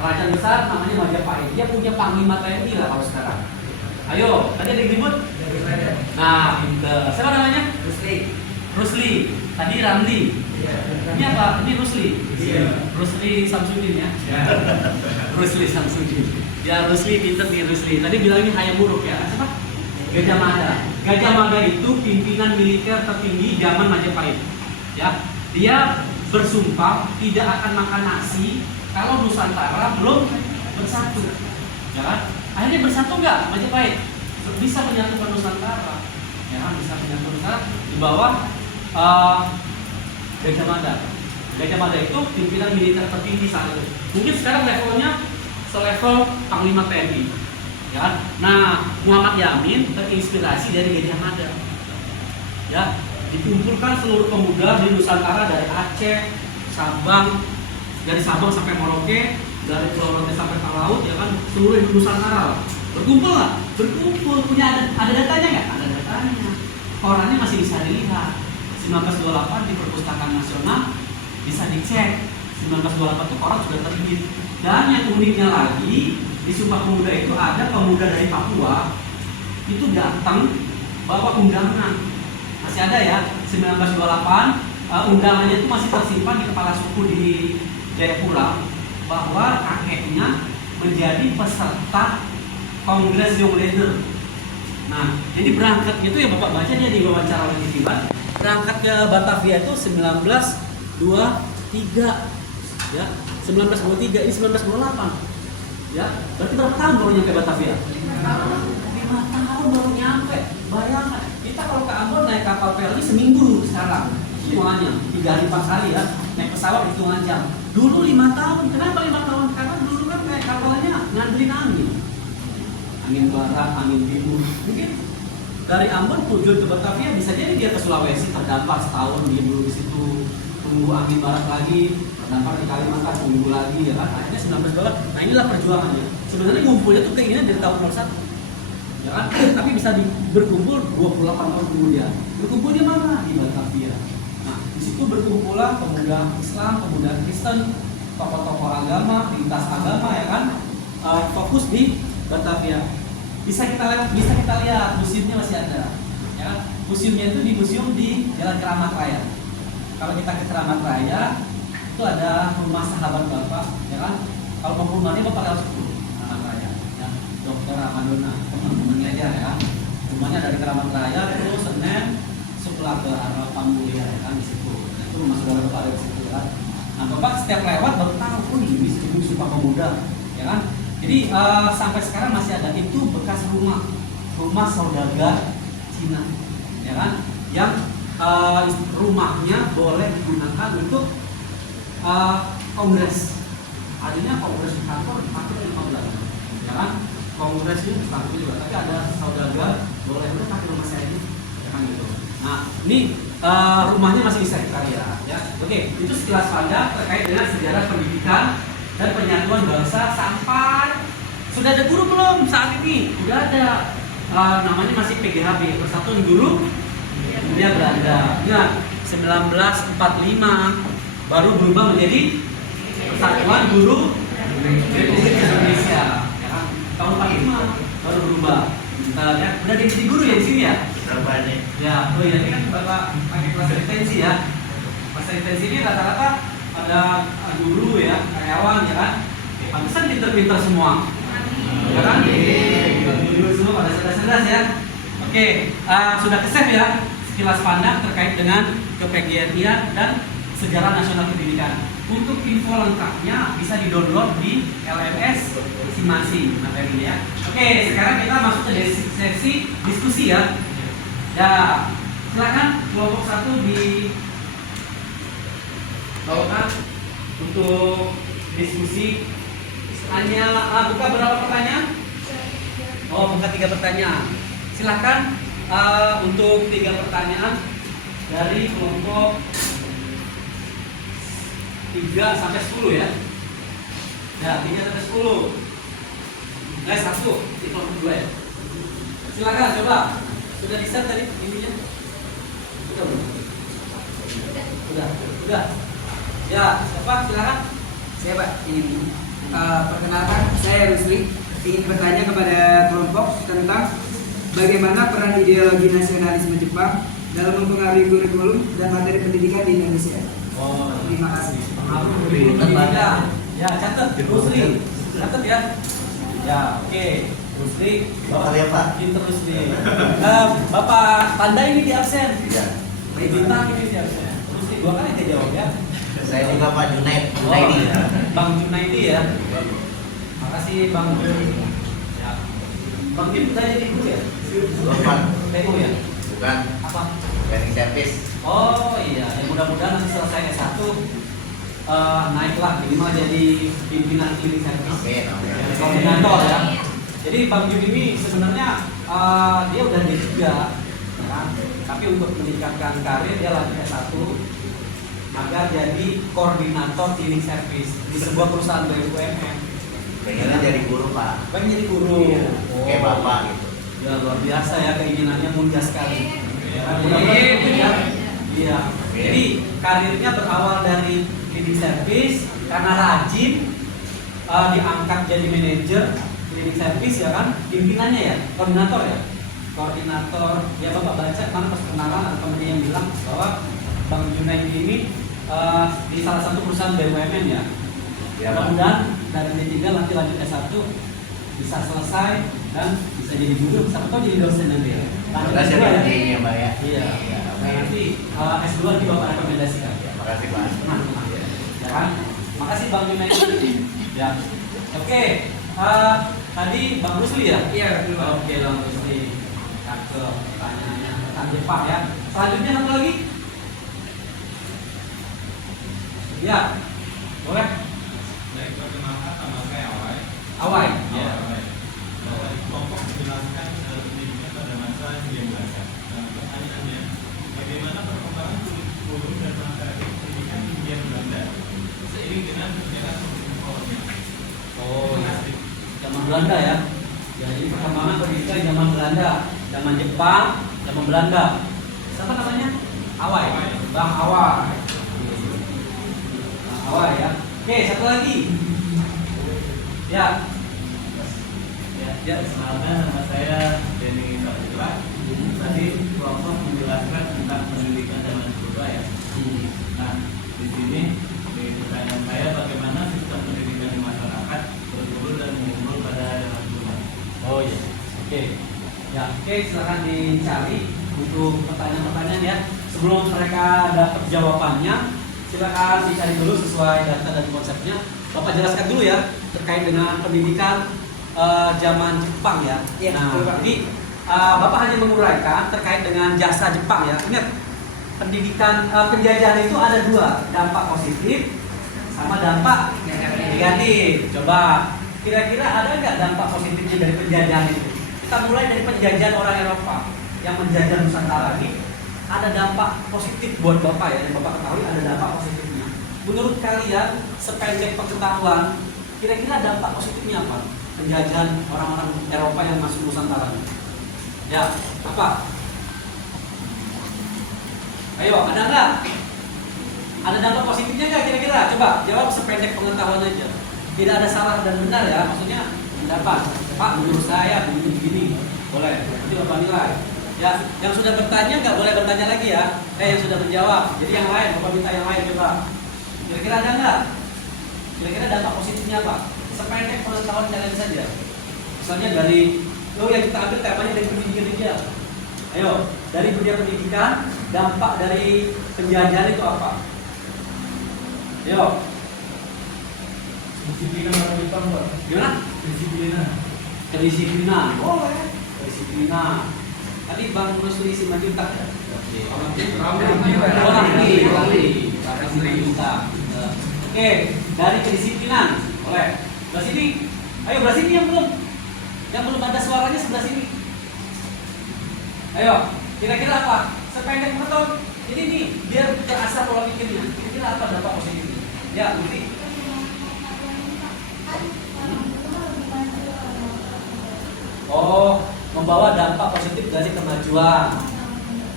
Kerajaan besar namanya Majapahit. Dia punya panglima TNI lah kalau sekarang. Ayo, tadi ada yang ribut? Nah, siapa namanya? Rusli. Tadi Ramli. Ini apa? Ini Rusli. Rusli Samsudin ya. Rusli Samsudin. Ya Rusli pinter nih Rusli. Tadi bilangnya Hayam Wuruk ya. Siapa? Gajah Mada. Gajah Mada itu pimpinan militer tertinggi zaman Majapahit. Ya, dia bersumpah tidak akan makan nasi kalau Nusantara belum bersatu. Ya kan? Akhirnya bersatu nggak Majapahit? Bisa menyatukan Nusantara. Ya kan? Bisa menyatukan Nusantara di bawah Gajah Mada. Gajah Mada itu pimpinan militer tertinggi saat itu. Mungkin sekarang levelnya selevel Panglima TNI. Ya. Nah, Muhammad Yamin terinspirasi dari Gajah Mada. Ya, dikumpulkan seluruh pemuda di Nusantara dari Aceh, Sabang, dari Sabang sampai Merauke, dari Pulau Rote sampai Talaut, ya kan, seluruh Nusantara. Berkumpul nggak? Berkumpul. Punya ada datanya nggak? Ada datanya. Korannya masih bisa dilihat. 1928 di Perpustakaan Nasional bisa dicek. 1928 itu koran sudah terbit. Dan yang uniknya lagi di Sumpah Pemuda itu ada pemuda dari Papua itu datang bawa undangan. Masih ada ya 1928 undangannya itu masih tersimpan di kepala suku di Jayapura bahwa kakeknya menjadi peserta Kongres Young Leader. Nah, jadi berangkat itu ya Bapak baca dia di wawancara oleh Titiban. Berangkat ke Batavia itu 1923 ya, 1923 ini 1928 ya, berarti berapa tahun baru nyampe Batavia? 5 tahun baru nyampe. Bayangkan, kita kalau ke Ambon naik kapal feri seminggu sekarang semuanya, 3 hari 4 hari ya, naik pesawat hitungan jam. Dulu 5 tahun, kenapa 5 tahun? Karena dulu kan kayak kapalnya ngandelin angin barat, angin timur. Mungkin dari Ambon tujuan ke Batavia bisa jadi dia ke Sulawesi terdampar setahun, dia dulu di situ tunggu angin barat lagi, terdampar di Kalimantan tunggu lagi ya kan. Akhirnya 19 Nah inilah perjuangannya. Sebenarnya ngumpulnya tuh keinginan dari tahun 01 ya kan, tapi bisa berkumpul 28 tahun kemudian. Berkumpulnya mana? Di Batavia. Nah di situ berkumpulah pemuda Islam, pemuda Kristen, tokoh-tokoh agama, lintas agama ya kan, fokus di Batavia. Bisa kita lihat museumnya masih ada ya. Museumnya itu di museum di Jalan Keramat Raya. Kalau kita ke Keramat Raya itu ada rumah sahabat Bapak ya kan. Kalau mau rumahnya Bapak lewat situ Keramat Raya ya. Dr. Amadona teman-teman aja ya. Rumahnya dari Keramat Raya terus Senen sebelah ke arah Pamulia ya kan di situ. Itu rumah saudara Bapak ada di situ ya. Nah Bapak setiap lewat baru tahu ini Sumpah Pemuda ya kan. Jadi sampai sekarang masih ada itu bekas rumah saudagar Cina, ya kan? Yang rumahnya boleh digunakan untuk kongres. Adanya kongres di kantor pakai 15, ya kan? Kongres itu pakai juga, tapi ada saudagar boleh pakai rumah saya ini, ya kan gitu. Nah ini rumahnya masih bisa kita lihat, ya. Oke, itu sekilas pandang terkait dengan sejarah pendidikan dan penyatuan bangsa sampai sudah ada guru belum saat ini? Sudah ada, namanya masih PGHB, Persatuan Guru Hindia Belanda. Nah, 1945 baru berubah menjadi Persatuan Guru Republik Indonesia. Ya kan? Tahun 45 baru berubah. Ya, udah jadi guru ya di sini ya? Berapa nih? Ya, oh iya ini kan Bapak pakai kelas retensi ya. Kelas retensi ini rata-rata ada guru ya, karyawan ya kan. Pantesan pinter-pinter semua. Ya kan? Guru semua pada cerdas-cerdas ya. Oke, sudah ke-save ya sekilas pandang terkait dengan kePGRI-an dan Sejarah Nasional Pendidikan. Untuk info lengkapnya bisa di-download di LMS masing-masing materinya ya. Oke, sekarang kita masuk ke sesi diskusi ya. Ya, silakan kelompok 1 dibawakan untuk diskusi. Hanya buka berapa pertanyaan? Oh, buka 3 pertanyaan. Silakan untuk 3 pertanyaan dari kelompok 3 sampai 10 ya. Ya, 3 sampai 10. 1 di kelompok 2 ya. Silakan coba. Sudah bisa tadi ininya? Sudah belum? Sudah. Ya, siapa? Silakan. Saya Pak, ini perkenalkan saya Rusli, ingin bertanya kepada kelompok tentang bagaimana peran ideologi nasionalisme Jepang dalam mempengaruhi kurikulum dan materi pendidikan di Indonesia. Oh, Terima kasih. pendidikan. Ya, catat Rusli. Catat ya. Ya, oke. Rusli, Bapak ya, Pak. pinter Rusli. Bapak tanda ini di absen. Iya. Bintang ini di absen. Rusli 2 kali dia jawab ya. Saya juga Pak Junaid. Oh, Junaidi. Bang Junaidi ya. Makasih Bang Junaidi. Ya. Bang Junaidi udah jadi guru ya? Bapak. PU ya? Bukan. Apa? Training service. Oh iya, ya mudah-mudahan nanti selesai S1 naiklah minimal jadi pimpinan klinik servis. Amin. Amin. Jadi koordinator ya. Jadi Bang Jun ini sebenarnya dia udah D3 ya kan? Tapi untuk meningkatkan karir dia lanjut S1 agar jadi koordinator klinik servis di sebuah perusahaan BUMN. Pengennya jadi guru, Pak. Pengen jadi guru. Oh. Kayak Bapak gitu. Ya luar biasa ya, keinginannya mulia sekali. Ya, iya. Jadi karirnya berawal dari cleaning service karena rajin diangkat jadi manajer cleaning service ya kan, pimpinannya ya, koordinator ya. Koordinator, ya Bapak baca mana pas kenalan ada temennya yang bilang bahwa Bang Junaidi ini di salah satu perusahaan BUMN ya. Ya, Pak. Mudah-mudahan dari D3 nanti lanjut S1 bisa selesai dan bisa jadi guru, siapa tahu jadi dosen nanti ya. Lanjut Makasih S2 ya. ya, Mbak ya. Iya. Ya, Nah, amin. nanti S2 nanti Bapak rekomendasikan. Ya, makasih, Pak. Tenang. Ya kan? Makasih Bang Junaidi. Ya. Oke. Tadi Bang Rusli ya? Iya, betul, Pak. Oke, Bang Rusli. Cakep pertanyaannya tentang Jepang ya. Selanjutnya satu lagi. Ya. Boleh? Baik, perkenalkan nama saya Awai. Awai. Ya, Awai. Kelompok menjelaskan pendidikan pada masa Hindia Belanda. Nah, pertanyaannya, bagaimana perkembangan kurikulum dan materi pendidikan di Hindia Belanda seiring dengan perjalanan pemerintahan kolonial? Oh, ya. Zaman Belanda ya. Ya, jadi perkembangan pendidikan zaman Belanda, zaman Jepang, zaman Belanda. Siapa namanya? Awai. Bang Awai. Bang Awai ya. Oke, satu lagi. Ya. Ya, perkenalkan nama saya Denny Saputra. Tadi kelompok menjelaskan tentang pendidikan zaman purba ya. Nah, di sini di pertanyaan saya bagaimana sistem pendidikan di masyarakat berguru dan mengunggul pada zaman purba. Oh iya. Oke. Ya, oke, silakan dicari untuk pertanyaan-pertanyaan ya. Sebelum mereka dapat jawabannya, silakan dicari dulu sesuai data dan konsepnya. Bapak jelaskan dulu ya terkait dengan pendidikan zaman Jepang ya. Iya, Nah, betul, Pak. jadi Bapak hanya menguraikan terkait dengan jasa Jepang ya. Ingat, pendidikan penjajahan itu ada 2, dampak positif sama dampak negatif. Coba kira-kira ada nggak dampak positifnya dari penjajahan itu? Kita mulai dari penjajahan orang Eropa yang menjajah Nusantara ini. Ada dampak positif buat Bapak ya, yang Bapak ketahui ada dampak positifnya. Menurut kalian, sependek pengetahuan, kira-kira dampak positifnya apa? Penjajahan orang-orang Eropa yang masuk Nusantara. Ya, apa? Ayo, ada nggak? Ada dampak positifnya nggak kira-kira? Coba jawab sependek pengetahuan aja. Tidak ada salah dan benar ya, maksudnya pendapat. Pak, menurut saya begini. Boleh, nanti Bapak nilai. Ya, yang sudah bertanya nggak boleh bertanya lagi ya. Yang sudah menjawab. Jadi yang lain, Bapak minta yang lain coba. Kira-kira ada nggak? Kira-kira dampak positifnya apa? Sependek pengetahuan kalian saja. Misalnya dari yang kita ambil temanya dari pendidikan aja. Ayo, dari dunia pendidikan, dampak dari penjajahan itu apa? Ayo. Disiplinan orang Jepang, Pak. Gimana? Disiplinan. Kedisiplinan. Boleh. Kedisiplinan. Tadi Bang Rusli Simanjuntak ya? Ramli. Oke, dari kedisiplinan. Boleh. Sebelah sini. Ayo, sebelah sini yang belum ada suaranya sebelah sini. Ayo, kira-kira apa? Sependek betul. Jadi nih, biar terasa pola pikirnya. Kira-kira apa dampak positifnya? Ya, Bukti. Oh, membawa dampak positif dari kemajuan,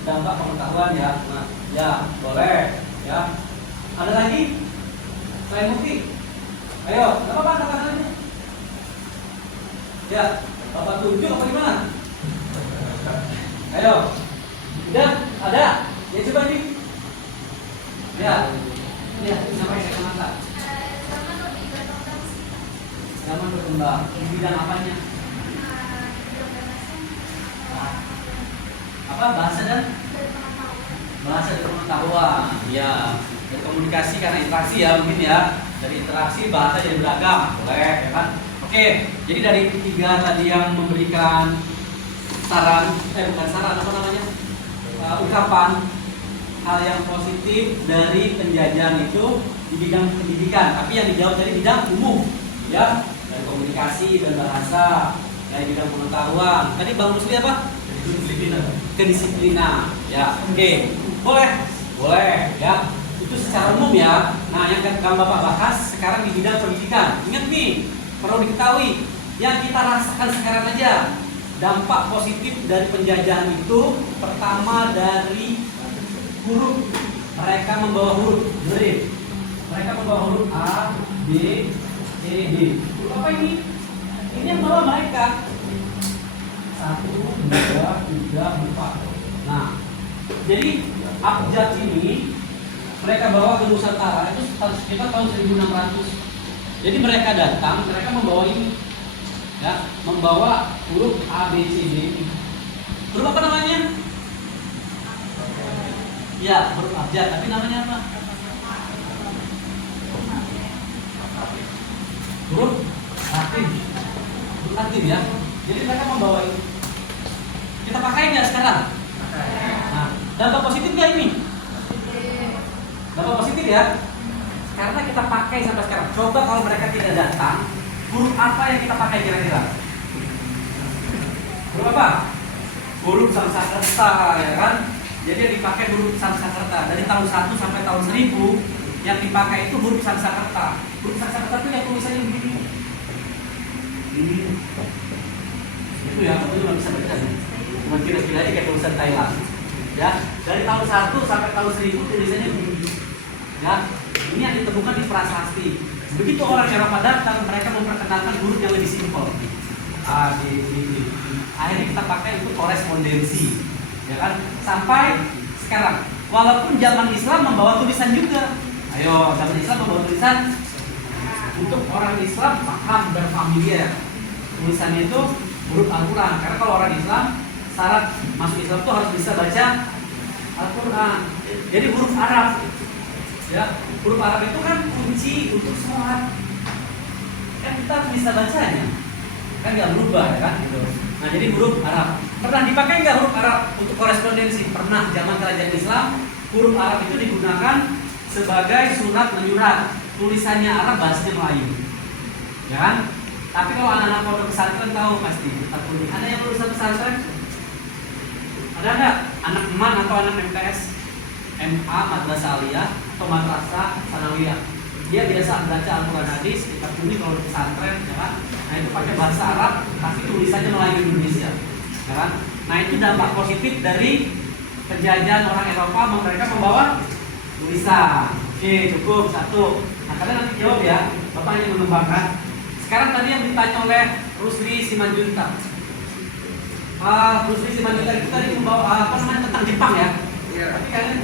dampak pengetahuan ya. Nah, ya boleh ya. Ada lagi? Selain Bukti? Ayo, apa kata-katanya? Ya, Bapak tunjuk apa gimana? Ayo, udah ada? Ya coba nih. Ya, sampai kacamata. Zaman berkembang. Di bidang apanya? Apa bahasa dan pengetahuan ya, dan komunikasi karena interaksi ya mungkin ya, dari interaksi bahasa jadi beragam boleh ya kan. Oke, jadi dari tiga tadi yang memberikan saran bukan saran apa namanya, ungkapan hal yang positif dari penjajahan itu di bidang pendidikan, tapi yang dijawab dari bidang umum ya, dari komunikasi dan bahasa, dari bidang pengetahuan. Tadi Bang Rusli apa? Kedisiplinan ya. Oke, boleh ya, itu secara umum ya. Nah, yang akan Bapak bahas sekarang di bidang pendidikan. Ingat nih, perlu diketahui yang kita rasakan sekarang aja dampak positif dari penjajahan itu. Pertama dari huruf, mereka membawa huruf, dengerin, mereka membawa huruf A, B, C, D. Huruf apa ini? Ini yang bawa mereka 1, 2, 3, 4. Nah, jadi abjad ini mereka bawa ke Nusantara itu sekitar tahun 1600. Jadi mereka datang, mereka membawa ini, ya, membawa huruf A, B, C, D. Huruf apa namanya? Ya, huruf abjad, tapi namanya apa? Huruf Latin. Huruf Latin ya. Jadi mereka membawa ini. Kita pakai nggak sekarang? Nah, dampak positif nggak ini? Dampak positif ya. Karena kita pakai sampai sekarang. Coba kalau mereka tidak datang, huruf apa yang kita pakai kira-kira? Huruf apa? Huruf Sanskerta ya kan? Jadi yang dipakai huruf Sanskerta. Dari tahun 1 sampai tahun 1000 yang dipakai itu huruf Sanskerta. Huruf Sanskerta itu yang tulisannya begini. Ini. Itu ya, kamu nggak bisa baca nih. Cuma kira-kira aja kayak tulisan Thailand. Ya, dari tahun 1 sampai tahun 1000 tulisannya begini. Ya, ini yang ditemukan di prasasti. Begitu orang Eropa datang, mereka memperkenalkan huruf yang lebih simpel. A, B, C, D. Akhirnya kita pakai untuk korespondensi, ya kan? Sampai sekarang. Walaupun zaman Islam membawa tulisan juga. Ayo, zaman Islam membawa tulisan untuk orang Islam paham dan familiar. Tulisannya itu huruf Al-Quran. Karena kalau orang Islam syarat masuk Islam itu harus bisa baca Al-Quran. Jadi huruf Arab. Ya, huruf Arab itu kan kunci untuk sholat. Kan kita harus bisa bacanya. Kan nggak berubah ya kan gitu. Nah, jadi huruf Arab. Pernah dipakai nggak huruf Arab untuk korespondensi? Pernah. Zaman kerajaan Islam, huruf Arab itu digunakan sebagai surat menyurat. Tulisannya Arab, bahasanya Melayu. Ya kan? Tapi kalau anak-anak pondok pesantren tahu pasti. Ada yang lulusan pesantren? Ada nggak? Anak MAN atau anak MTS? MA, Madrasah Aliyah atau Madrasah Sanawiyah. Dia biasa membaca Al-Quran hadis, kitab kuning kalau pesantren, ya kan? Nah, itu pakai bahasa Arab, tapi tulisannya Melayu Indonesia, ya kan? Nah, itu dampak positif dari penjajahan orang Eropa. Mereka membawa tulisan. Oke, cukup satu. Nah, kalian nanti jawab ya. Bapak hanya mengembangkan. Sekarang tadi yang ditanya oleh Rusli Simanjuntak. Rusli Simanjuntak itu tadi membawa apa namanya tentang Jepang ya. Tapi kalian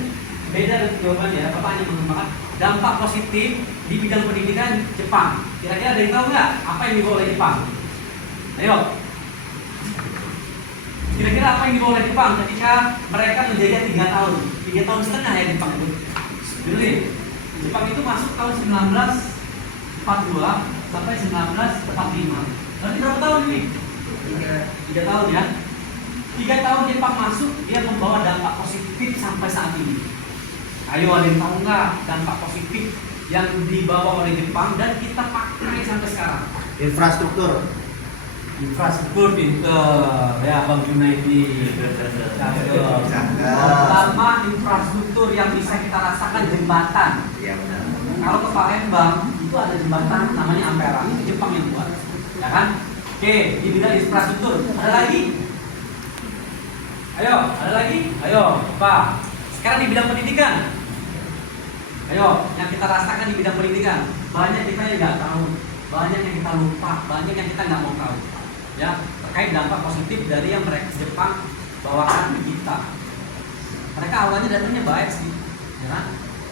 beda dengan jawabannya. Bapak hanya mengembangkan dampak positif di bidang pendidikan Jepang. Kira-kira ada yang tahu nggak apa yang dibawa oleh Jepang? Ayo. Kira-kira apa yang dibawa oleh Jepang ketika mereka menjajah 3 tahun, 3 tahun setengah ya Jepang itu. Dulu Jepang itu masuk tahun 1942 sampai 1945. Berarti berapa tahun ini? 3 tahun ya. 3 tahun Jepang masuk, dia membawa dampak positif sampai saat ini. Ayo, ada yang tahu nggak dampak positif yang dibawa oleh Jepang dan kita pakai sampai sekarang? Infrastruktur. Infrastruktur pinter ya Bang Junaidi. Pertama, infrastruktur yang bisa kita rasakan jembatan. Iya benar. Kalau ke Palembang itu ada jembatan namanya Ampera, itu Jepang yang buat, ya kan? Oke, di bidang infrastruktur ada lagi? Ayo, ada lagi? Ayo, Pak. Sekarang di bidang pendidikan. Ayo, yang kita rasakan di bidang pendidikan, banyak kita yang nggak tahu, banyak yang kita lupa, banyak yang kita nggak mau tahu. Ya, terkait dampak positif dari yang mereka Jepang bawakan ke kita. Mereka awalnya datangnya baik sih, ya kan?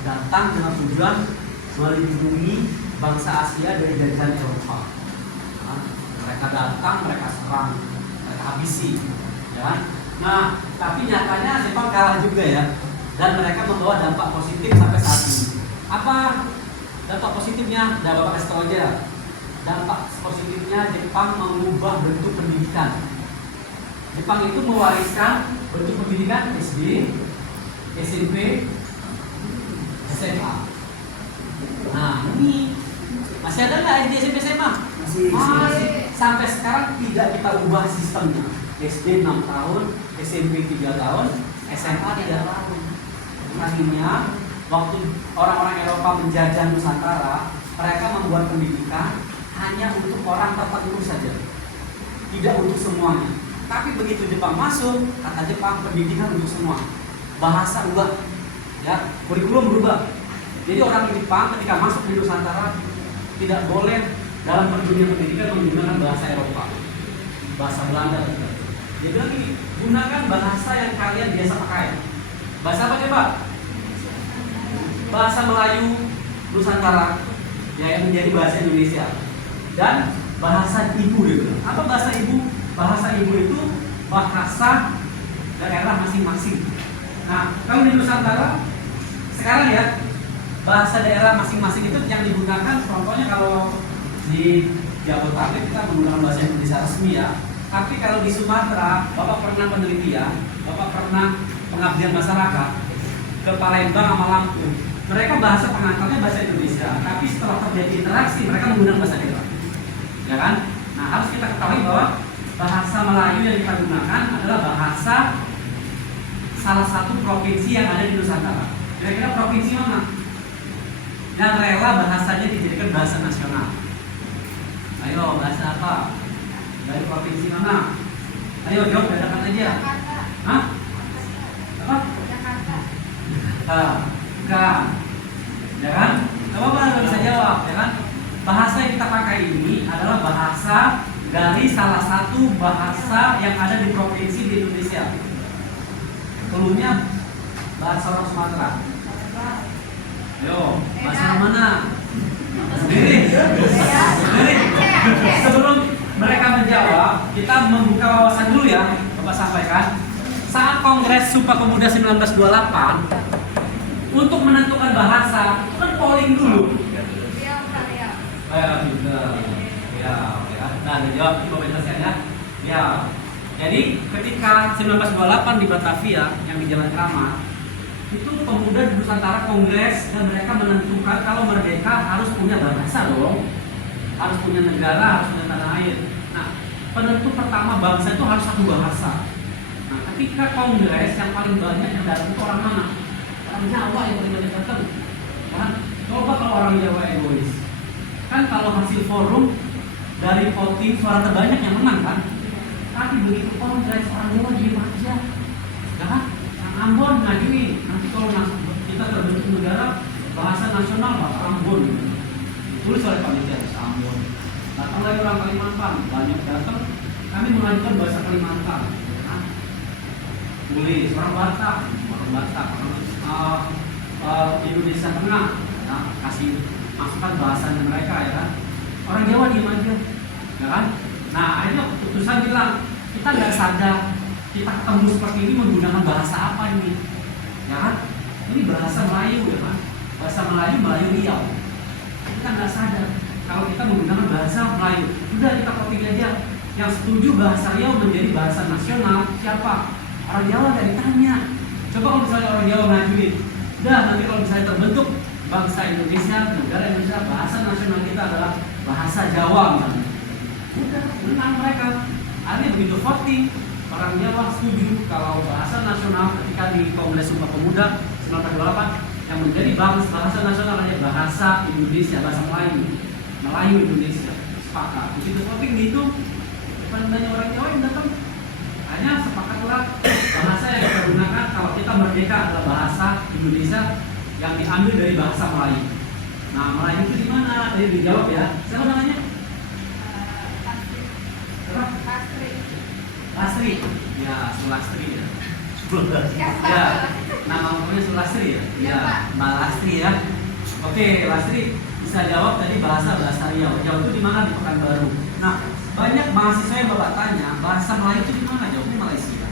Datang dengan tujuan melindungi bangsa Asia dari jajahan Eropa. Nah, mereka datang, mereka serang, mereka habisi, ya kan? Nah, tapi nyatanya Jepang kalah juga ya, dan mereka membawa dampak positif sampai saat ini. Apa dampak positifnya? Udah Bapak kasih tahu aja. Dampak positifnya Jepang mengubah bentuk pendidikan. Jepang itu mewariskan bentuk pendidikan SD, SMP, SMA. Nah, ini masih ada nggak SD, SMP, SMA? Masih. Sampai sekarang tidak kita ubah sistemnya. SD 6 tahun, SMP 3 tahun, SMA 3 tahun. Artinya, waktu orang-orang Eropa menjajah Nusantara, mereka membuat pendidikan hanya untuk orang tertentu saja, tidak untuk semuanya. Tapi begitu Jepang masuk, kata Jepang pendidikan untuk semua. Bahasa ubah, ya, kurikulum berubah. Jadi orang Jepang ketika masuk di Nusantara tidak boleh dalam dunia pendidikan menggunakan bahasa Eropa, bahasa Belanda. Dia bilang gini, gunakan bahasa yang kalian biasa pakai. Bahasa apa coba? Bahasa Melayu Nusantara, ya, yang menjadi bahasa Indonesia. Dan bahasa ibu gitu. Apa bahasa ibu? Bahasa ibu itu bahasa daerah masing-masing. Nah, kalau di Nusantara sekarang ya, bahasa daerah masing-masing itu yang digunakan. Contohnya kalau di Jabodetabek kita menggunakan bahasa Indonesia resmi ya. Tapi kalau di Sumatera, Bapak pernah penelitian, Bapak pernah pengabdian masyarakat ke Palembang sama Lampung. Mereka bahasa pengantarnya bahasa Indonesia, tapi setelah terjadi interaksi mereka menggunakan bahasa daerah. Ya kan? Nah, harus kita ketahui bahwa bahasa Melayu yang kita gunakan adalah bahasa salah satu provinsi yang ada di Nusantara. Kira-kira provinsi mana? Dan rela bahasanya dijadikan bahasa nasional. Ayo, bahasa apa? Dari provinsi mana? Ayo jawab, dadakan aja. Jakarta. Hah? Apa? Jakarta. Bukan. Ya kan? Gak apa-apa, nggak bisa jawab, ya kan? Bahasa yang kita pakai ini adalah bahasa dari salah satu bahasa yang ada di provinsi di Indonesia. Dulunya bahasa orang Sumatera. Yo, bahasa mana? Sendiri. Sendiri. Sebelum mereka menjawab, kita membuka wawasan dulu ya, Bapak sampaikan. Saat Kongres Sumpah Pemuda 1928, untuk menentukan bahasa, kan polling dulu. Ya. Nah, dijawab Bapak ya. Ya. Jadi ketika 1928 di Batavia yang di Jalan Keramat, itu pemuda di Nusantara Kongres dan mereka menentukan kalau merdeka harus punya bahasa dong, harus punya negara, harus punya tanah air. Nah, penentu pertama bangsa itu harus satu bahasa. Nah, ketika Kongres yang paling banyak yang datang itu orang mana? Orang Jawa yang paling banyak datang. Kan? Coba kalau orang Jawa egois. Kan kalau hasil forum dari voting suara terbanyak yang menang kan? Tapi begitu Kongres orang Jawa diem aja, ya kan? Yang Ambon ngajuin, nanti kalau kita terbentuk negara bahasa nasional bahasa Ambon, tulis oleh panitia bahasa Ambon. Datang lagi orang Kalimantan, banyak datang, kami mengajukan bahasa Kalimantan, ya kan? Tulis orang Batak, Indonesia Tengah, ya, kasih masukan bahasanya mereka, ya kan? Orang Jawa diem aja, ya kan? Nah, akhirnya keputusan bilang kita nggak sadar kita ketemu seperti ini menggunakan bahasa apa ini, ya kan? Ini bahasa Melayu, ya kan? Bahasa Melayu Melayu Riau. Kita nggak sadar kalau kita menggunakan bahasa Melayu. Udah kita copy aja. Yang setuju bahasa Riau menjadi bahasa nasional siapa? Orang Jawa nggak ditanya. Coba kalau misalnya orang Jawa ngajuin, udah nanti kalau misalnya terbentuk bangsa Indonesia, negara Indonesia, bahasa nasional kita adalah bahasa Jawa misalnya. Udah, menang mereka. Akhirnya begitu voting, orang Jawa setuju kalau bahasa nasional ketika di Kongres Sumpah Pemuda 1928 yang menjadi bahasa nasional hanya bahasa Indonesia, bahasa Melayu Indonesia. Sepakat. Begitu voting itu, bukan hanya orang Jawa yang datang, hanya sepakatlah bahasa yang kita gunakan kalau kita merdeka adalah bahasa Indonesia yang diambil dari bahasa Melayu. Nah, Melayu itu di mana? Tadi dijawab ya. Siapa namanya? Sulastri. Ya, Sulastri ya. Ya, nama umumnya Sulastri ya. Ya, Mbak Lastri ya. Oke, Lastri bisa jawab tadi bahasa Riau. Riau itu di mana? Di Pekanbaru. Nah, banyak mahasiswa yang Bapak tanya, bahasa Melayu itu di mana? Jawabnya Malaysia.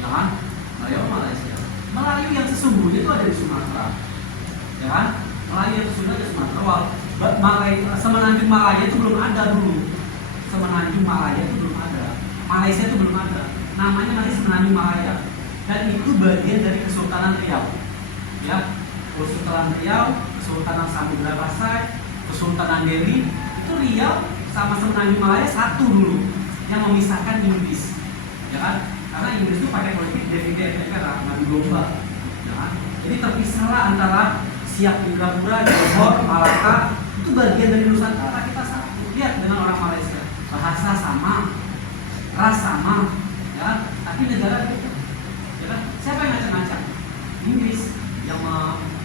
Ya kan? Melayu Malaysia. Melayu yang sesungguhnya itu ada di Sumatera. Ya kan? Melayu yang sesungguhnya ada di Sumatera. Semenanjung Malaya itu belum ada dulu. Semenanjung Malaya itu belum ada. Malaysia itu belum ada. Namanya masih Semenanjung Malaya. Dan itu bagian dari Kesultanan Riau. Ya, Kesultanan Riau, Kesultanan Samudra Pasai, Kesultanan Delhi, itu Riau sama Semenanjung Malaya satu dulu yang memisahkan Inggris. Ya kan? Karena Inggris itu pakai politik divide et impera, madu domba. Ya kan? Jadi terpisahlah antara Siak Indrapura, Johor, Malaka, itu bagian dari Nusantara. Kita satu. Lihat dengan orang Malaysia, bahasa sama, ras sama, ya, tapi negara itu, ya kan? Siapa yang ngacak-ngacak? Inggris yang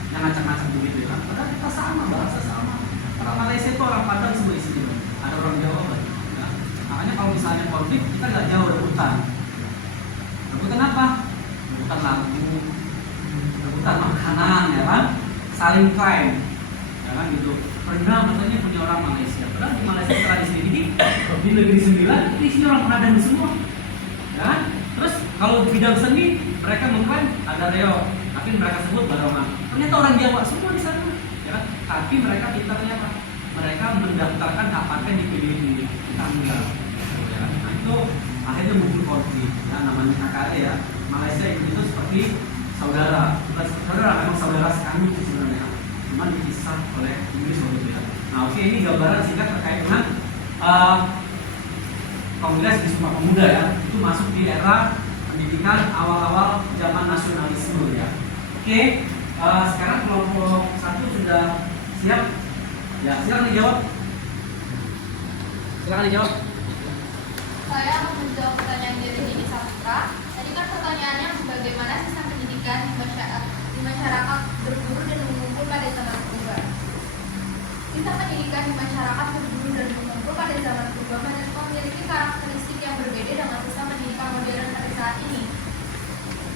ngacak-ngacak begitu ya. Padahal kita sama, bahasa sama. Orang Malaysia itu orang Padang semua isinya, ada orang Jawa kan? Ya. Makanya kalau misalnya konflik kita nggak jauh rebutan. Rebutan apa? Rebutan lagu, rebutan makanan, ya kan? Saling klaim, ya kan gitu. Pernah katanya punya orang Malaysia. Padahal di Malaysia tradisi ini di negeri 9 itu isinya orang Padang semua, ya kan? Terus kalau di bidang seni mereka mengklaim ada Riau, tapi mereka sebut Barongan. Ternyata orang Jawa semua di sana, ya kan? Tapi mereka pintarnya apa? Mereka mendaftarkan hak paten di PBB tanggal, ya kan? Nah itu akhirnya muncul konflik, ya namanya HKD ya. Malaysia itu seperti saudara, bukan saudara, memang saudara sekandung sebenarnya, cuma dipisah oleh Inggris waktu itu ya. Nah oke, ini gambaran singkat terkait dengan Kongres di Sumpah Pemuda ya. Itu masuk di era pendidikan awal-awal zaman nasionalisme ya. Oke, sekarang kelompok 1 sudah siap? Ya, silakan dijawab. Silakan dijawab. Saya akan menjawab pertanyaan dari Dini Saputra. Tadi kan pertanyaannya bagaimana sistem pendidikan di masyarakat berburu dan mengumpul pada zaman purba. Sistem pendidikan di masyarakat berburu dan mengumpul pada zaman purba memiliki karakteristik yang berbeda dengan sistem pendidikan modern pada saat ini.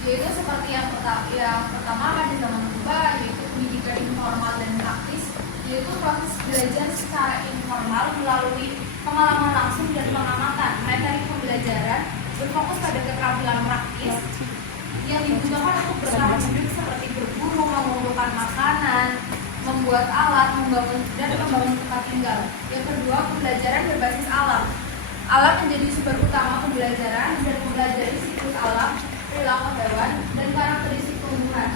Yaitu seperti yang pertama pada zaman purba, yaitu pendidikan informal dan praktis, yaitu proses belajar secara informal melalui pengalaman langsung dan pengamatan. Materi pembelajaran berfokus pada keterampilan praktis yang digunakan untuk bertahan hidup seperti berburu, mengumpulkan makanan, membuat alat, membangun tempat tinggal. Yang kedua, pembelajaran berbasis alam. Alam menjadi sumber utama pembelajaran dan mempelajari siklus alam, perilaku hewan, dan karakteristik tumbuhan.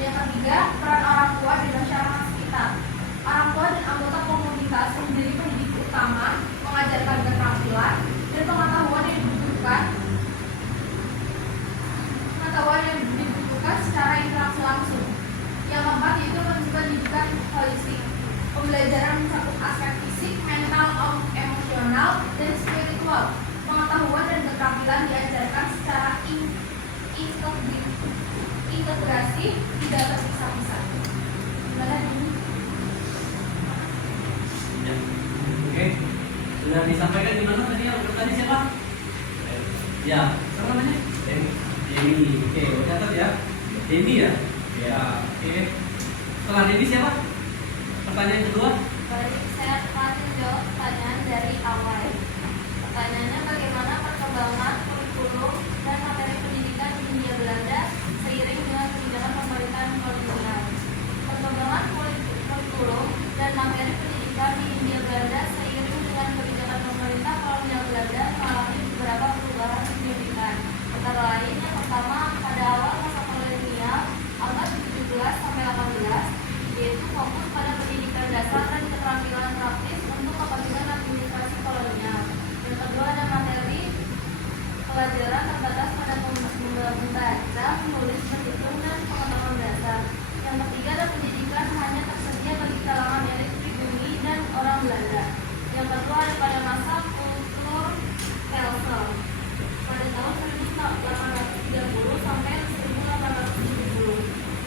Yang ketiga, peran orang tua di masyarakat sekitar. Orang tua dan anggota komunitas menjadi pendidik utama, mengajarkan keterampilan dan pengetahuan yang dibutuhkan secara interaksi langsung. Yang keempat yaitu pendidikan holistik. Pembelajaran mencakup aspek fisik, mental, emosional, dan spiritual. Pengetahuan dan keterampilan diajarkan secara integrasi, tidak terpisah-pisah. Gimana ini? Oke, sudah disampaikan di mana tadi yang tadi siapa? Ya, siapa namanya? Denny. Oke, catat ya. Denny ya. Ya. Oke. Setelah Denny siapa? Pertanyaan kedua. Saya akan menjawab pertanyaan dari awal. Pertanyaannya bagaimana perkembangan kurikulum dan materi pendidikan di Hindia Belanda seiring dengan kebijakan pemerintahan kolonial. Perkembangan materi pendidikan di Hindia Belanda seiring dengan kebijakan pemerintah kolonial Belanda mengalami beberapa perubahan signifikan. Antara lain, yang pertama, pada awal masa kolonial abad 17 sampai 18, yaitu fokus pada pendidikan dasar dan keterampilan praktis untuk kepentingan administrasi kolonial. Yang kedua, ada materi pelajaran terbatas pada membaca, menulis, berhitung, dan pengetahuan dasar. Yang ketiga, ada pendidikan hanya tersedia bagi kalangan elit pribumi dan orang Belanda. Yang kedua, ada pada masa kultur Kelsel pada tahun 1830 sampai 1870.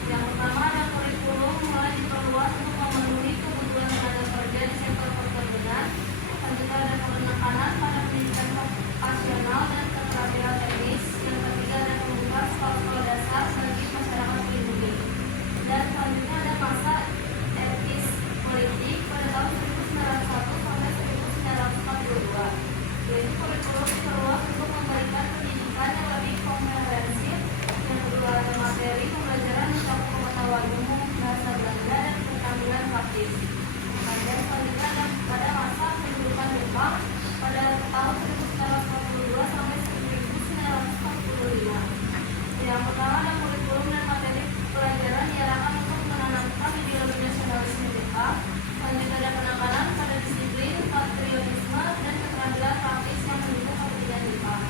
Yang pertama, ada kurikulum mulai diperluas untuk memenuhi kebutuhan tenaga kerja di sektor perkebunan. Selanjutnya ada penekanan pada pendidikan vokasional dan keterampilan teknis. Yang ketiga, ada pembukaan sekolah-sekolah dasar bagi masyarakat pribumi. Dan selanjutnya ada masa etis politik pada tahun 1901 sampai 1942, yaitu kurikulum diperluas untuk memberikan pendidikan yang lebih komprehensif. Yang kedua, ada materi pembelajaran mencakup pengetahuan umum, bahasa Belanda, dan keterampilan praktis. Dan selanjutnya ada pada masa pendudukan Jepang pada tahun 1942 sampai 1945. Yang pertama, ada kurikulum dan materi pelajaran diarahkan untuk menanamkan ideologi nasionalisme Jepang. Selanjutnya ada penekanan pada disiplin, patriotisme, dan keterampilan praktis yang mendukung kepentingan Jepang.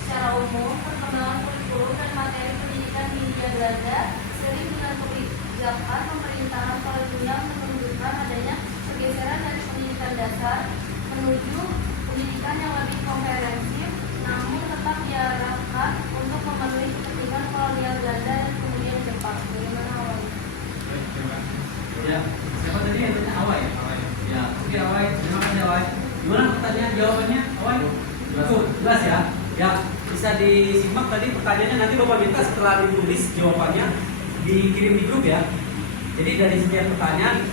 Secara umum, perkembangan kurikulum dan materi pendidikan di Hindia Belanda seiring dengan kebijakan pemerintahan kolonial menunjukkan adanya pergeseran dari pendidikan dasar menuju pendidikan yang lebih komprehensif, namun tetap diarahkan untuk memenuhi kepentingan kolonial Belanda dan kemudian Jepang. Bagaimana awalnya? Ya, siapa tadi yang tanya Awai? Ya, oke Awai, terima kasih Awai. Gimana pertanyaan jawabannya Awai? Betul, jelas ya. Ya, bisa disimak tadi pertanyaannya, nanti Bapak minta setelah ditulis jawabannya dikirim di grup ya. Jadi dari setiap pertanyaan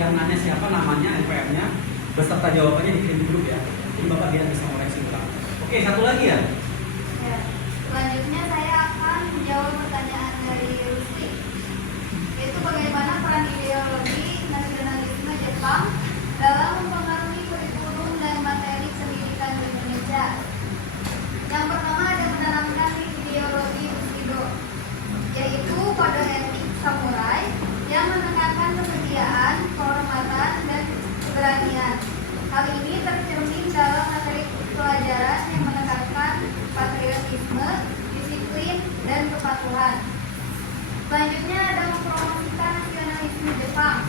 yang nanya siapa, namanya, NPM-nya, beserta jawabannya dikirim di grup ya. Jadi Bapak biar bisa koreksi ulang. Oke, satu lagi ya. Ya. Selanjutnya saya akan menjawab pertanyaan dari Rusli, yaitu bagaimana peran ideologi nasionalisme Jepang dalam mempengaruhi kurikulum dan materi pendidikan di Indonesia. Yang pertama, ada menanamkan ideologi Bushido, yaitu kode etik samurai yang menekankan kesetiaan, kehormatan, dan keberanian. Hal ini tercermin dalam materi pelajaran yang menekankan patriotisme, disiplin, dan kepatuhan. Selanjutnya ada mempromosikan nasionalisme Jepang.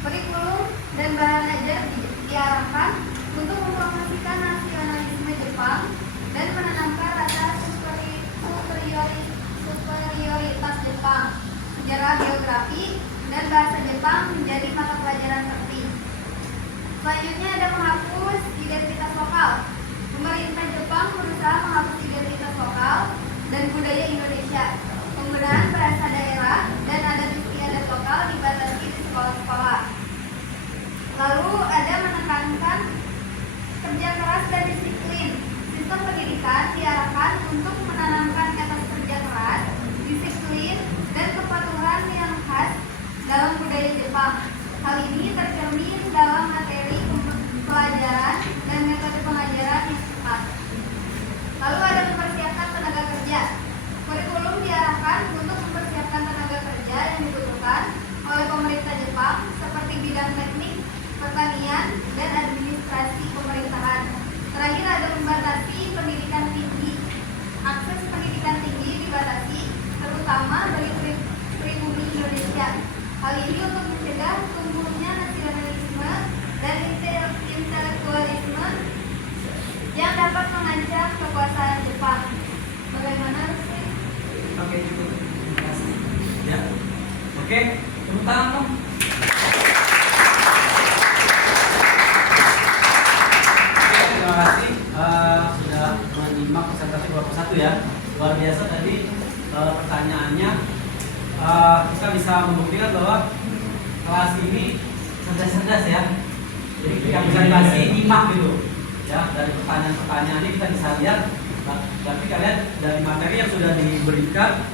Kurikulum dan bahan ajar diarahkan untuk mempromosikan nasionalisme Jepang dan menanamkan rasa superioritas Jepang. Sejarah, geografi, dan bahasa Jepang menjadi mata pelajaran penting. Selanjutnya ada menghapus identitas lokal. Pemerintah Jepang berusaha menghapus identitas lokal dan budaya Indonesia. Penggunaan bahasa daerah dan adat istiadat lokal dibatasi di sekolah-sekolah. Lalu ada menekankan kerja keras dan disiplin. Sistem pendidikan diarahkan untuk menanamkan etos kerja keras, disiplin, dan kepatuhan yang khas dalam budaya Jepang. Hal ini tercermin dalam materi pelajaran dan metode pengajaran yang tepat. Lalu ada mempersiapkan tenaga kerja. Kurikulum diarahkan untuk mempersiapkan tenaga kerja yang dibutuhkan oleh pemerintah Jepang seperti bidang teknik, pertanian, dan administrasi pemerintahan. Terakhir ada membatasi pendidikan tinggi. Akses pendidikan tinggi dibatasi, terutama bagi pribumi Indonesia. Hal ini untuk mencegah tumbuhnya nasionalisme dan intelektualisme yang dapat mengancam kekuasaan Jepang. Bagaimana sih? Oke, cukup. Terima kasih. Ya. Oke, tepuk tangan dong. Oke, terima kasih sudah menyimak presentasi kelompok 1 ya. Luar biasa tadi pertanyaannya. Kita bisa membuktikan bahwa kelas ini cerdas-cerdas ya. Jadi kita bisa dikasih nyimak gitu ya, dari pertanyaan-pertanyaan ini kita bisa lihat. Tapi kalian dari materi yang sudah diberikan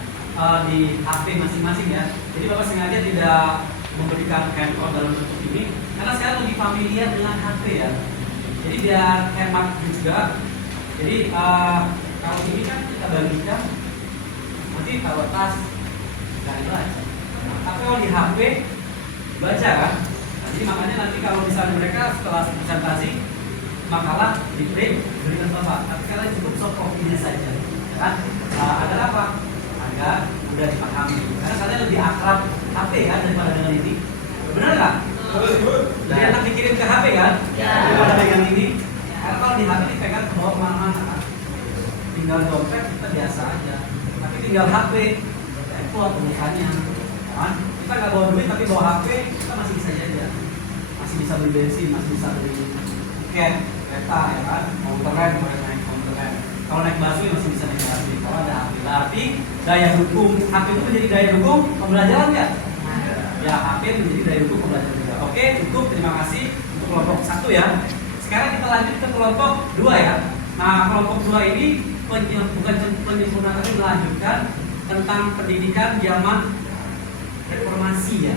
di HP masing-masing ya. Jadi Bapak sengaja tidak memberikan handout dalam bentuk ini karena saya lebih familiar dengan HP ya. Jadi biar hemat juga. Jadi kalau ini kan kita bagikan nanti taruh tas dan baca. Tapi kalau di HP baca kan. Nah, jadi makanya nanti kalau misalnya mereka setelah presentasi makalah di print berikan bapak. Tapi kalian cukup soft copy-nya saja, ya kan? Agar apa? Agar mudah dipahami. Karena kalian lebih akrab HP kan daripada dengan ini. Benar nggak? Lebih enak dikirim ke HP kan? Daripada pegang ini. Karena kalau di HP dipegang ke bawah kemana-mana kan? Tinggal dompet kita biasa aja. Tapi tinggal HP, repot urusannya. Kan? Kita nggak bawa duit tapi bawa HP, kita masih bisa jajan. Masih bisa beli bensin, masih bisa beli tiket kereta ya kan? Mau keren, boleh naik keren. Kalau naik busway masih bisa naik HP. Kalau ada HP, berarti daya dukung HP itu menjadi daya dukung pembelajaran nggak? Ya, HP menjadi daya dukung pembelajaran juga. Oke, cukup. Terima kasih untuk kelompok 1 ya. Sekarang kita lanjut ke kelompok 2 ya. Nah, kelompok 2 ini bukan penyempurnaan tapi melanjutkan tentang pendidikan zaman reformasi ya.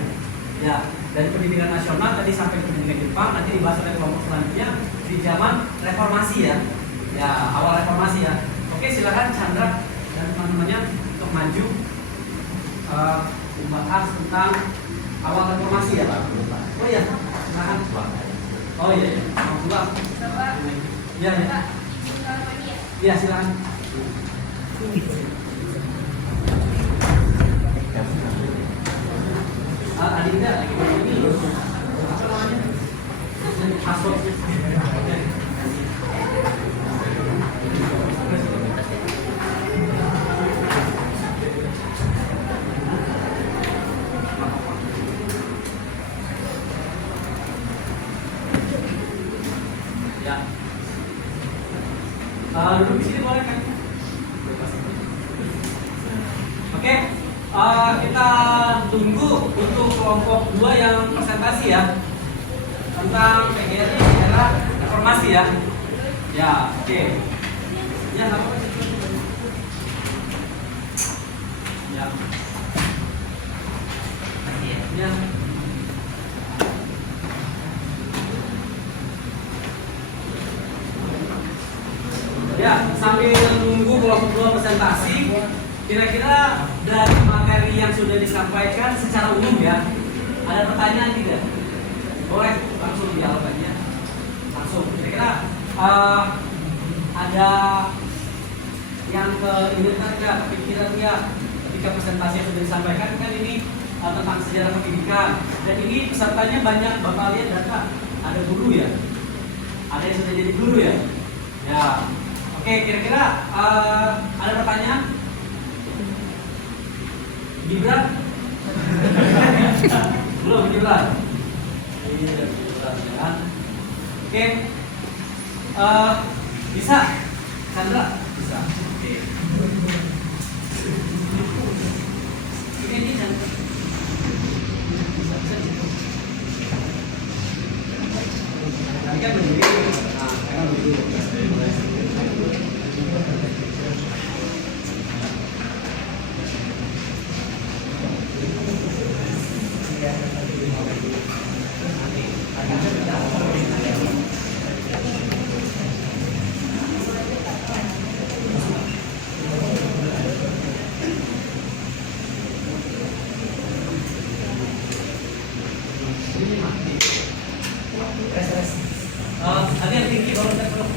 Ya, dari pendidikan nasional tadi sampai pendidikan Jepang, nanti dibahas oleh kelompok selanjutnya di zaman reformasi ya. Ya, awal reformasi ya. Oke, silakan Chandra dan teman-temannya untuk maju membahas tentang awal reformasi ya Pak. Oh iya, silakan. Oh iya, mau pulang. Bapak, Iya, ya. Bapak, kalau ini ya. Iya, silakan. Adinda, ini apa namanya? Password. Ya. Duduk di sini boleh kan? Oke, kita tunggu untuk kelompok 2 yang presentasi ya tentang PGRI era reformasi ya. Ya, oke. Ya, apa? Ya. Ya. Ya, sambil nunggu kelompok 2 presentasi, kira-kira dari materi yang sudah disampaikan secara umum ya, ada pertanyaan tidak? Boleh langsung dialog aja. Langsung. Kira-kira ada yang keinginan nggak, kepikiran nggak ketika presentasi yang sudah disampaikan kan ini tentang sejarah pendidikan dan ini pesertanya banyak. Bapak lihat data, ada guru ya, ada yang sudah jadi guru ya. Ya, oke, kira-kira ada pertanyaan? Gibran? Belum Gibran? Iya, Gibran. Oke. Bisa? Chandra? Bisa. Oke. Ini Chandra. Bisa. Tadi kan begini. Nah, sekarang begini. Ada yang tinggi baru saya perlu.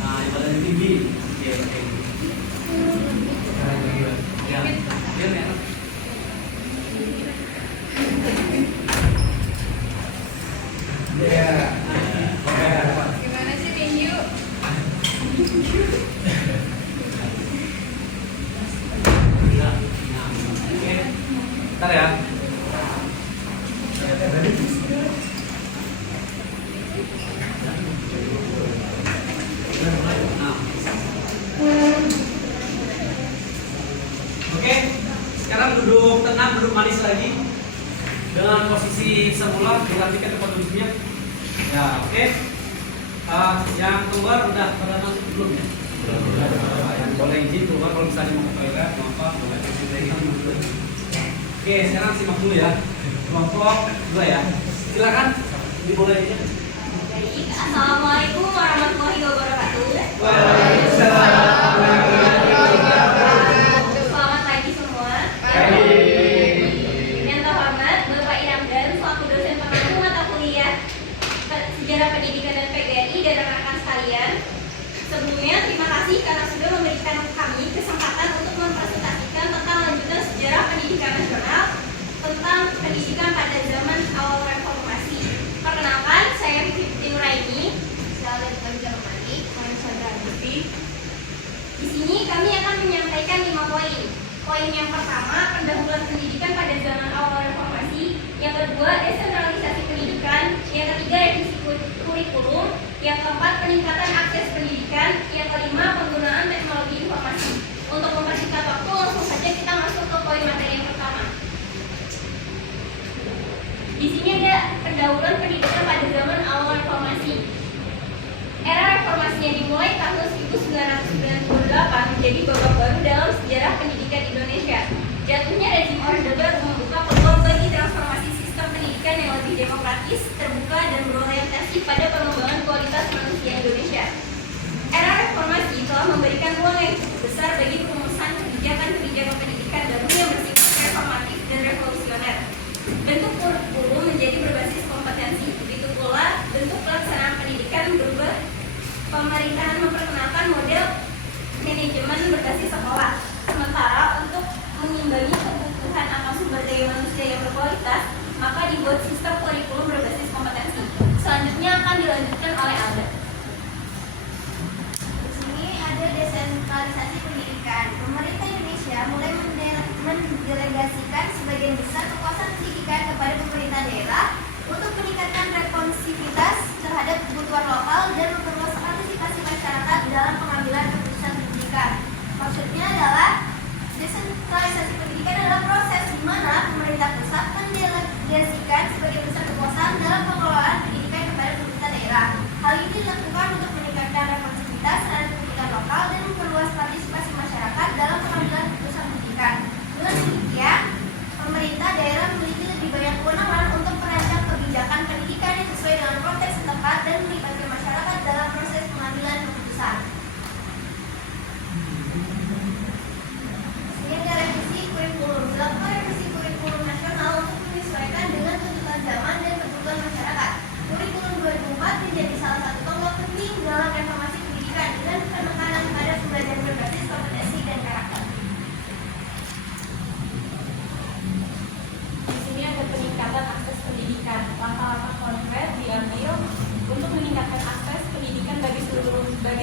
Nah, yang badan tinggi. Oke, oke. Ya, biar enak. Ya. Gimana sih Tinju? Oke. Bentar ya. Oke, sekarang duduk tenang, duduk manis lagi dengan posisi semula, dilantikan tempat duduknya. Ya, oke. Yang keluar udah pada masuk belum ya? Boleh izin keluar kalau misalnya mau ke toilet, mau apa, boleh. Oke, sekarang simak dulu ya. Kelompok 2 ya. Silakan dimulai. Baik, Assalamualaikum warahmatullahi wabarakatuh. Selamat pagi semua. Yang terhormat Bapak Iramdan selaku dosen pengampu mata kuliah Sejarah Pendidikan dan PGRI dan rekan-rekan sekalian. Sebelumnya terima kasih karena sudah memberikan kami kesempatan untuk mempresentasikan tentang lanjutan sejarah pendidikan nasional tentang pendidikan pada zaman awal reformasi. Perkenalkan, saya Vivi Nuraini. Saya Germani, Sandra Agusti. Di sini kami akan menyampaikan 5 poin. Poin yang pertama, pendahuluan pendidikan pada zaman awal reformasi. Yang kedua, desentralisasi pendidikan. Yang ketiga, revisi kurikulum. Yang keempat, peningkatan akses pendidikan. Yang kelima, penggunaan teknologi informasi. Untuk mempersingkat waktu, langsung saja kita masuk ke poin materi yang pertama. Di sini ada pendahuluan pendidikan pada zaman awal reformasi. Era reformasi yang dimulai tahun 1998 menjadi babak baru dalam sejarah pendidikan Indonesia. Jatuhnya rezim Orde Baru membuka peluang bagi transformasi sistem pendidikan yang lebih demokratis, terbuka, dan berorientasi pada pengembangan kualitas manusia Indonesia. Era reformasi telah memberikan ruang yang cukup besar bagi perumusan kebijakan-kebijakan pendidikan baru yang bersifat reformatif dan revolusioner. Bentuk kurikulum menjadi berbasis kompetensi, begitu pula bentuk pelaksanaan pendidikan berubah. Pemerintahan memperkenalkan model manajemen berbasis sekolah. Sementara untuk mengimbangi kebutuhan akan sumber daya manusia yang berkualitas, maka dibuat sistem kurikulum berbasis kompetensi. Selanjutnya akan dilanjutkan oleh Alda. Di sini ada desentralisasi pendidikan. Pemerintah Indonesia mulai mendelegasikan sebagian besar kekuasaan pendidikan kepada pemerintah daerah untuk meningkatkan responsivitas terhadap kebutuhan lokal dan memperluas partisipasi masyarakat dalam pengambilan keputusan pendidikan. Maksudnya adalah desentralisasi pendidikan adalah proses di mana pemerintah pusat mendelegasikan sebagian besar kekuasaan dalam pengelolaan pendidikan kepada pemerintah daerah. Hal ini dilakukan untuk meningkatkan responsivitas terhadap pendidikan lokal dan memperluas partisipasi masyarakat dalam pengambilan keputusan pendidikan. Dengan demikian, pemerintah daerah memiliki lebih banyak kewenangan untuk merancang kebijakan pendidikan yang sesuai dengan konteks setempat dan melibatkan masyarakat dalam proses pengambilan keputusan. Ini ada revisi kurikulum. Dilakukan revisi kurikulum nasional untuk menyesuaikan dengan tuntutan zaman dan kebutuhan masyarakat. Kurikulum 2004 menjadi salah satu tonggak penting dalam reformasi pendidikan dengan penekanan pada pembelajaran berbasis kompetensi dan karakter. Di sini ada peningkatan akses pendidikan. Langkah-langkah konkret diambil untuk meningkatkan akses pendidikan bagi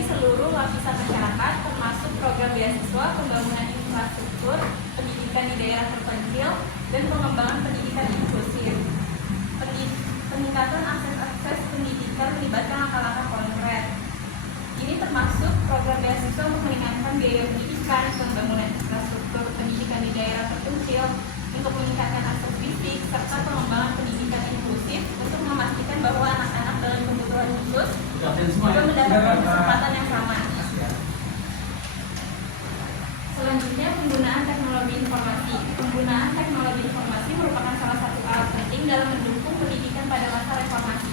seluruh lapisan masyarakat, termasuk program beasiswa, pembangunan infrastruktur, pendidikan di daerah terpencil, dan pengembangan pendidikan inklusif. Peningkatan akses pendidikan melibatkan langkah-langkah konkret. Ini termasuk program beasiswa untuk meningkatkan biaya pendidikan, pembangunan infrastruktur pendidikan di daerah terpencil, untuk meningkatkan akses fisik, serta pengembangan pendidikan inklusif untuk memastikan bahwa anak-anak dalam kebutuhan khusus juga mendapatkan kesempatan yang sama. Selanjutnya, penggunaan teknologi informasi. Penggunaan teknologi informasi merupakan salah satu alat penting dalam mendukung pendidikan pada masa reformasi.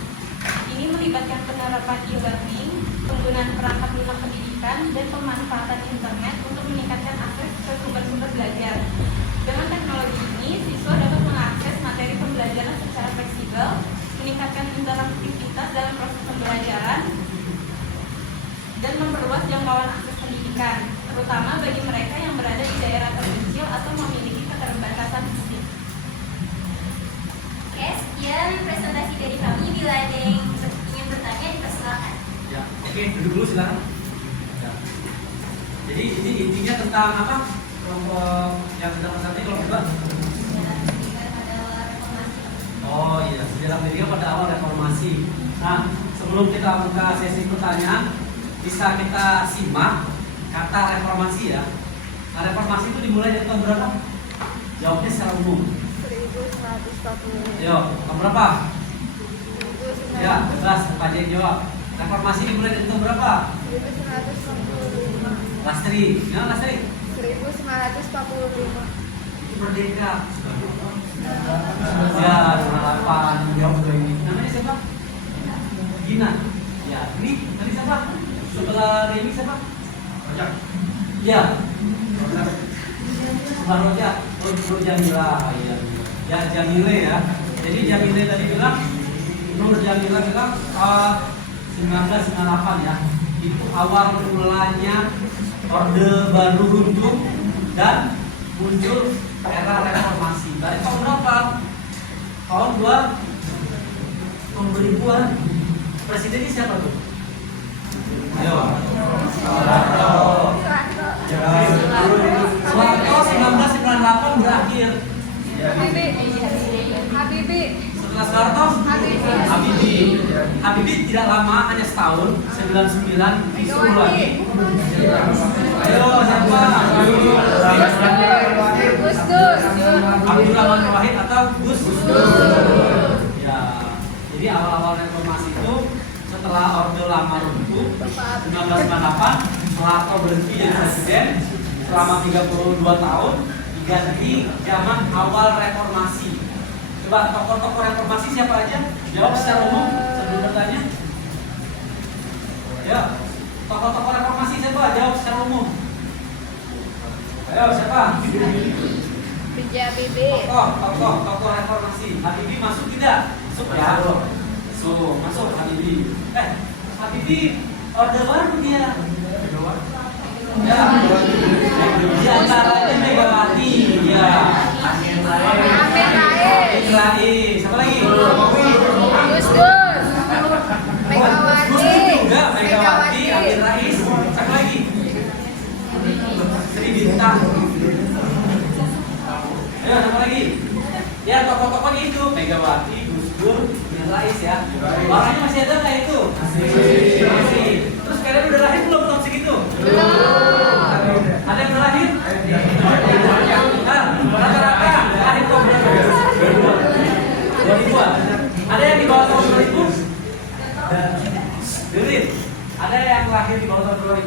Ini melibatkan penerapan e-learning, penggunaan perangkat lunak pendidikan, dan pemanfaatan internet untuk meningkatkan akses ke sumber-sumber belajar. Dengan teknologi ini, siswa dapat mengakses materi pembelajaran secara fleksibel, meningkatkan interaktivitas dalam proses pembelajaran, dan memperluas jangkauan akses pendidikan, terutama bagi mereka yang berada di daerah terpencil atau memiliki keterbatasan fisik. Oke, sekian presentasi dari kami. Bila ada yang ingin bertanya, dipersilakan. Ya, oke, duduk dulu silakan. Ya. Jadi ini intinya tentang apa? Kelompok yang sedang bersama kelompok kedua. Sejarah pendidikan pada awal reformasi. Oh iya, sejarah pendidikan pada awal reformasi. Nah, sebelum kita buka sesi pertanyaan, bisa kita simak kata reformasi ya. Nah, reformasi itu dimulai dari tahun berapa? Jawabnya secara umum. 1945. Yo, tahun berapa? Ya, bebas, Pak Jeng jawab. Reformasi dimulai dari tahun berapa? 1945. Lastri, gimana Lastri? 1945. merdeka? Ya, 98. Jawab dulu ini. Namanya siapa? Gina. Ya, ini tadi siapa? Sebelah Remi siapa? Rojak. Ya. Sebelah Rojak. Nur Jamila. Ya. Ya, Jamile ya. Jadi Jamile tadi bilang, Nur Jamila bilang 1998 ya. Itu awal mulanya Orde Baru runtuh dan muncul era reformasi. Dari tahun berapa? Tahun 2000-an. Presidennya siapa tuh? Ayo. Soeharto 1998 berakhir. Habibie. Setelah Soeharto? Habibie tidak lama, hanya setahun. 99 disuruh lagi. Ayo siapa? Gus Dur. Abdurrahman Wahid atau Gus Dur. Ya. Jadi awal-awal reformasi itu setelah Orde Lama runtuh 1998 Soeharto berhenti jadi presiden selama 32 tahun diganti zaman awal reformasi. Coba tokoh-tokoh reformasi siapa aja? Jawab secara umum sebelum bertanya. Ya, tokoh-tokoh reformasi siapa? Jawab secara umum. Ayo siapa? Habibie. Tokoh reformasi. Habibie masuk tidak? Masuk ya. Masuk Habibie. Habibie Orde Baru dia. Ya. Di antaranya Megawati. Ya. Amin Rais. Siapa lagi? Gus Dur. Megawati. Gus Dur juga. Megawati. Amin Rais. Siapa lagi? Sri Bintang. Ayo, siapa lagi? Ya, tokoh-tokoh itu Megawati, Gus Dur, Amin Rais ya. Orangnya masih ada nggak itu? Masih. Terus kalian udah lahir belum tahun segitu? Belum. Ada yang udah lahir? Nah, rata-rata lahir kok berapa? 2000-an. Ada yang di bawah tahun 2000? Derit. Ada yang lahir di bawah tahun 2000?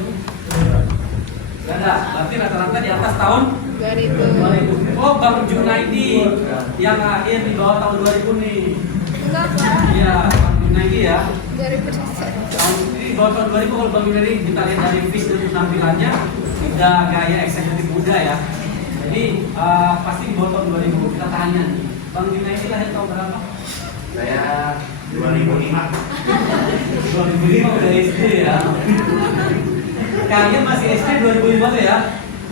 Gak ada. Berarti rata-rata di atas tahun 2000. Oh, Bang Junaidi yang lahir di bawah tahun 2000 nih. Enggak, Pak. Iya, Bang Junaidi ya. 2000. Di bawah tahun 2000 kalau Bang Junaidi kita lihat dari vis dan penampilannya udah gaya eksekutif muda ya. Jadi pasti di bawah tahun 2000 kita tanya nih. Bang Junaidi lahir tahun berapa? Saya 2005. 2005 udah SD ya. Kalian masih SD 2005 tuh ya?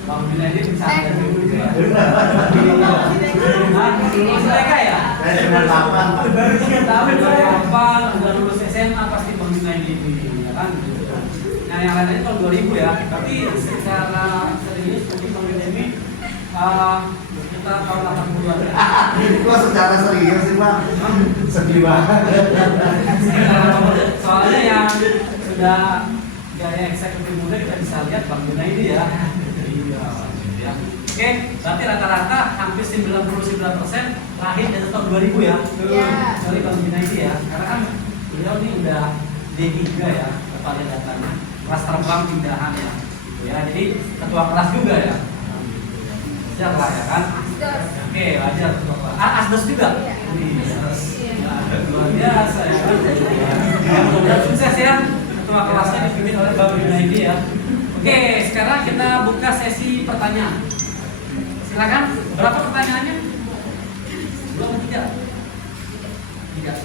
Bang Junaidi bisa ada dulu ya. Masih TK ya? Saya 98. Baru 3 tahun 2008 udah lulus SMA pasti Bang Junaidi ya kan? Nah yang lainnya tahun 2000 ya. Tapi secara serius mungkin Bang Junaidi kita tahun 80-an. Kok secara serius sih Bang? Sedih banget. Soalnya yang sudah gaya eksekutif muda kita bisa lihat Bang Junaidi ya. Iya. Oke, berarti rata-rata hampir 99% lahir dari tahun 2000 ya. Sorry Bang Junaidi ya. Karena kan beliau ini udah D3 ya, kepala datanya. Kelas terbang pindahan ya. Ya, jadi ketua kelas juga ya. Wajar lah ya kan? Oke, wajar ketua kelas. Asdos juga? Iya. Luar biasa ya. Mudah-mudahan sukses ya. Ketua kelasnya dipimpin oleh Bang Junaidi ya. Oke, sekarang kita buka sesi pertanyaan. Silakan. Berapa pertanyaannya? 2 atau 3? 3.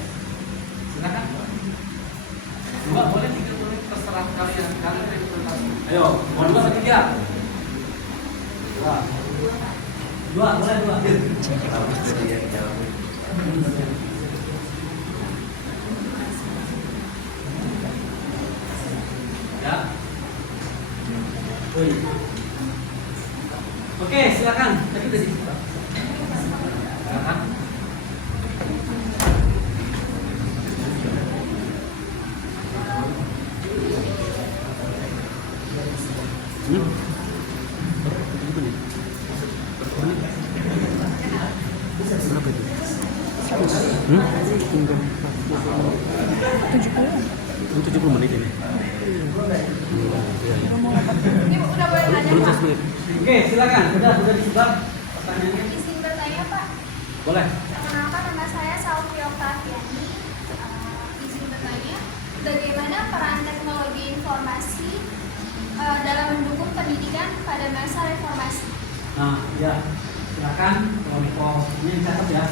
Silakan. 2 boleh, 3 boleh, terserah kalian. Kalian yang presentasi. Ayo, mau 2 atau 3? 2 boleh 2. Ya. Oke, silakan. Tadi udah dibuka. Silakan. Berapa itu? 70 menit ini. Ini udah boleh tanya, Belum Pak? 1 menit. Oke, silakan. Sudah disebar pertanyaannya. Boleh. Perkenalkan, nama saya Salvi Oktaviani. Izin bertanya, bagaimana peran teknologi informasi dalam mendukung pendidikan pada masa reformasi? Nah, ya, silakan kelompoknya dicatat ya.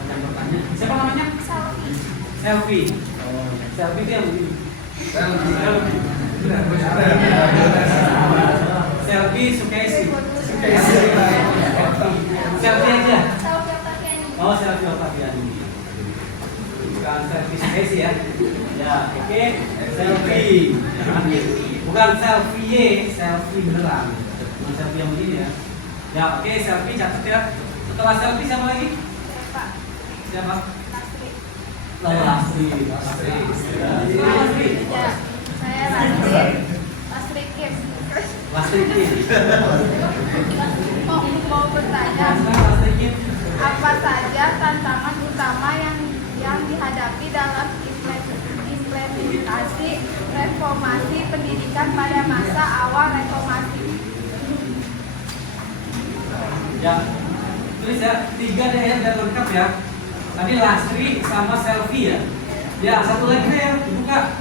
Ada yang bertanya. Siapa namanya? Salvi. Selfie. Oh, selfie itu yang begini. Selfie Sukaisi. Selfie aja. Salvi Oktaviani. Oh, selfie Oktaviani. Bukan selfie Sukaisi ya. Ya, oke. Selfie. Bukan selfie, selfie beneran. Bukan selfie yang begini ya. Ya, oke, selfie catat ya. Setelah selfie siapa lagi? Pak Siapa? Lastri. Lastri. Ya, saya Lastri. Lastri Kim. Lastri Kim. Mau bertanya, Lastri Kim. apa saja tantangan utama yang dihadapi dalam implementasi reformasi pendidikan pada masa awal reformasi? Ya, tulis ya, 3 deh ya, biar lengkap ya. Tadi Lastri sama selfie ya. Ya, satu lagi deh ya, dibuka.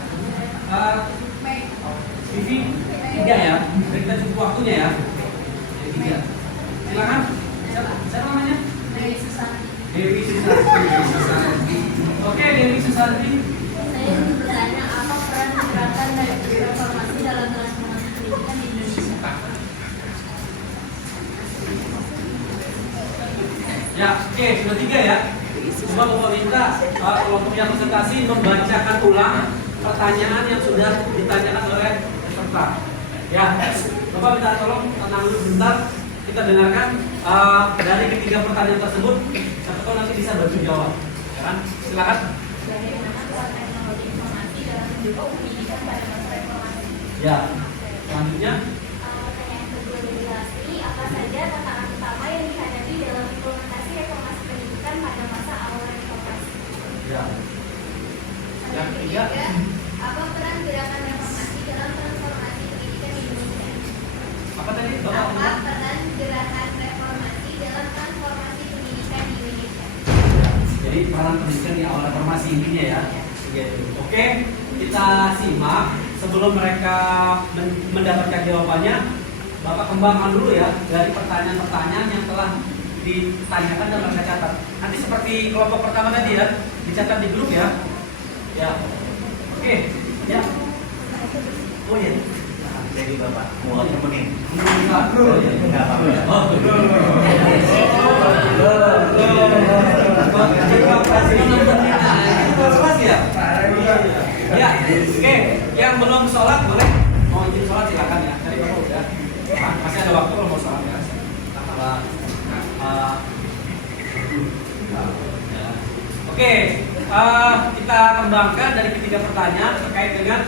TV 3 ya. Jadi kita cukup waktunya ya. Jadi 3. Silakan. Siapa namanya? Dewi Susanti. Dewi Susanti. Oke, Dewi Susanti. Saya ingin bertanya, apa peran gerakan reformasi dalam transformasi pendidikan di Indonesia? Ya, oke, sudah 3 ya. Coba Bapak minta kelompok yang presentasi membacakan ulang pertanyaan yang sudah ditanyakan oleh peserta. Ya, Bapak minta tolong tenang dulu sebentar. Kita dengarkan dari ketiga pertanyaan tersebut. Siapa tahu nanti bisa bantu jawab. Ya kan? Silakan. Bagaimana peran teknologi informasi dalam mendukung pendidikan pada masa reformasi? Ya, selanjutnya. Pertanyaan kedua dari Lastri, apa saja tantangan utama yang dihadapi dalam implementasi reformasi pendidikan pada masa awal reformasi? Ya. Yang Yang ketiga. ketiga, apa peran gerakan reformasi dalam transformasi pendidikan di Indonesia? Apa tadi? Bapak Apa bilang? peran gerakan reformasi dalam transformasi pendidikan di Indonesia? Jadi peran pendidikan di awal reformasi intinya ya. Oke, kita simak sebelum mereka mendapatkan jawabannya. Bapak kembangkan dulu ya dari pertanyaan-pertanyaan yang telah ditanyakan dan mereka catat. Nanti seperti kelompok pertama tadi ya, dicatat di grup ya. Ya, oke, ya. Oh ya. Jadi Bapak mau nemenin. Enggak apa-apa. Oh, ya, oke. Yang belum sholat boleh mau izin sholat silakan ya. Tadi Bapak udah. Masih ada waktu kalau mau sholat ya. Oke, kita kembangkan dari ketiga pertanyaan terkait dengan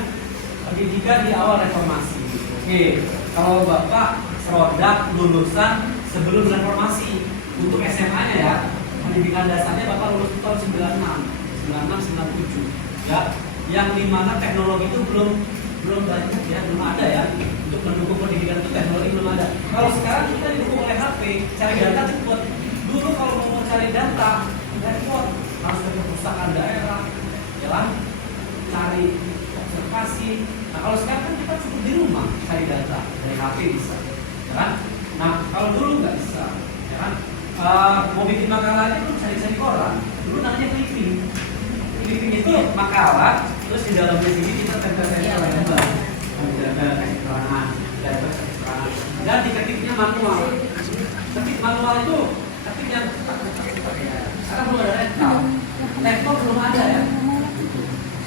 pendidikan di awal reformasi. Oke, kalau Bapak produk lulusan sebelum reformasi untuk SMA-nya ya, pendidikan dasarnya Bapak lulus tahun 96, 97 ya, yang dimana teknologi itu belum banyak ya, belum ada ya untuk mendukung pendidikan itu, teknologi belum ada. Kalau sekarang kita didukung oleh HP, cari data cepat. Dulu kalau mau cari data repot, harus ke perpustakaan daerah, ya kan? Cari observasi. Nah kalau sekarang kan kita cukup di rumah cari data dari HP bisa, ya kan? Nah kalau dulu nggak bisa, ya kan? Mau bikin makalah aja tuh cari koran. Dulu namanya clipping. Clipping itu makalah, terus di dalamnya sini kita tempel-tempel gambar, keterangan, dan diketiknya manual. Ketik manual itu ketik yang karena belum ada laptop belum ada ya.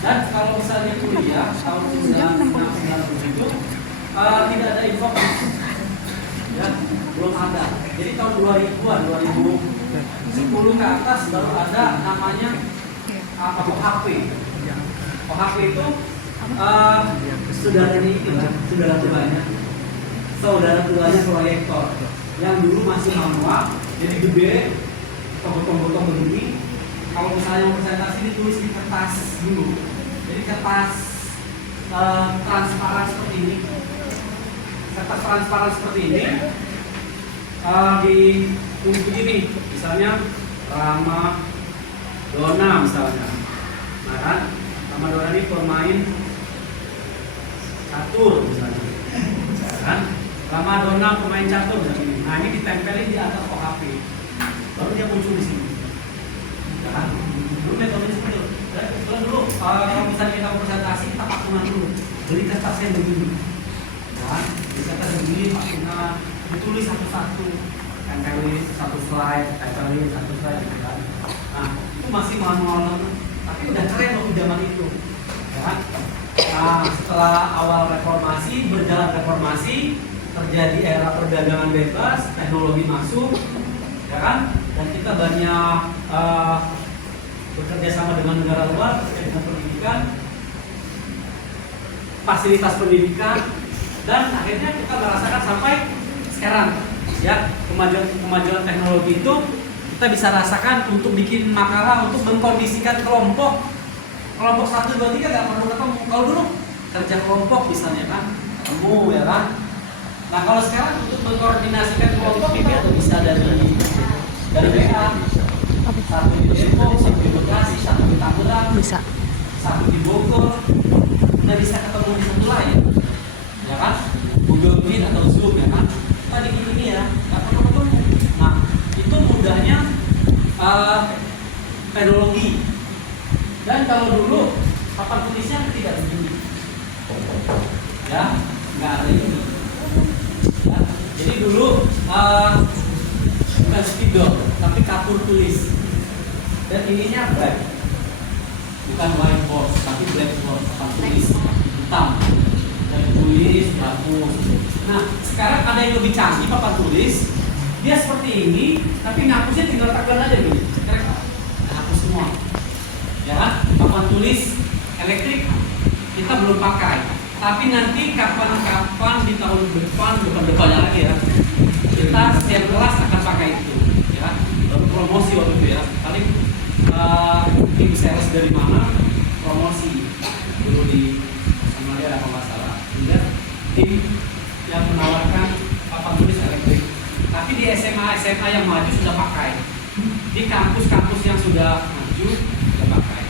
Dan kalau misalnya kuliah tahun 1997 tidak ada informasi, ya belum ada. Jadi tahun 2000-an, 2010 ke atas baru ada namanya OHP. OHP itu saudaranya itu lah, saudara tuanya proyektor yang dulu masih manual, jadi gede, tombol-tombol begini. Kalau misalnya mau presentasi ditulis di kertas dulu, jadi kertas transparan seperti ini, ditulis begini, misalnya Ramadona misalnya. Nah kan, Ramadona ini pemain catur misalnya. Kan? Ramadona pemain catur misalnya. Nah ini ditempelin di atas OHP. Baru dia muncul di sini. Kan? Dulu metodenya seperti itu. Dulu kalau misalnya kita presentasi kita patungan dulu. Beli kertas yang begini. Kan? Beli kertas yang begini patungan. Ditulis satu-satu. Tempelin satu slide, tempelin satu slide gitu kan. Nah, itu masih manual, tapi udah keren waktu zaman itu. Ya kan? Nah, setelah awal reformasi, berjalan reformasi, terjadi era perdagangan bebas, teknologi masuk, ya kan? Dan kita banyak bekerja sama dengan negara luar terkait dengan pendidikan, fasilitas pendidikan, dan akhirnya kita merasakan sampai sekarang. Ya, kemajuan teknologi itu kita bisa rasakan untuk bikin makalah, untuk mengkondisikan kelompok 1, 2, 3 nggak perlu ketemu. Kalau dulu kerja kelompok misalnya kan ketemu ya kan. Nah kalau sekarang untuk mengkoordinasikan kelompok kita bisa dari WA, satu di Depok, satu di Bekasi, satu di Tangerang, satu di Bogor, udah bisa ketemu di satu lain, ya kan? Google Meet atau Zoom ya kan? Tadi ini ya, nggak perlu ketemu. Nah, itu mudahnya teknologi. Dan kalau dulu papan tulisnya tidak begini, ya, nggak ada ini. Ya. Jadi dulu bukan spidol, tapi kapur tulis. Dan ininya black, bukan whiteboard, tapi blackboard, papan tulis hitam. Dan tulis, bagus. Nah, sekarang ada yang lebih canggih papan tulis. Dia seperti ini, tapi ngapusnya tinggal tekan aja gini. Hapus semua. Ya kan? Papan tulis elektrik kita belum pakai. Tapi nanti kapan-kapan di tahun depannya lagi ya. Kita setiap kelas akan pakai itu, ya. Baru promosi waktu itu ya. Paling tim sales dari mana promosi dulu di Samaria apa masalah. Kemudian tim yang menawarkan papan tulis elektrik. Tapi di SMA yang maju sudah pakai. Di kampus-kampus yang sudah maju sudah pakai.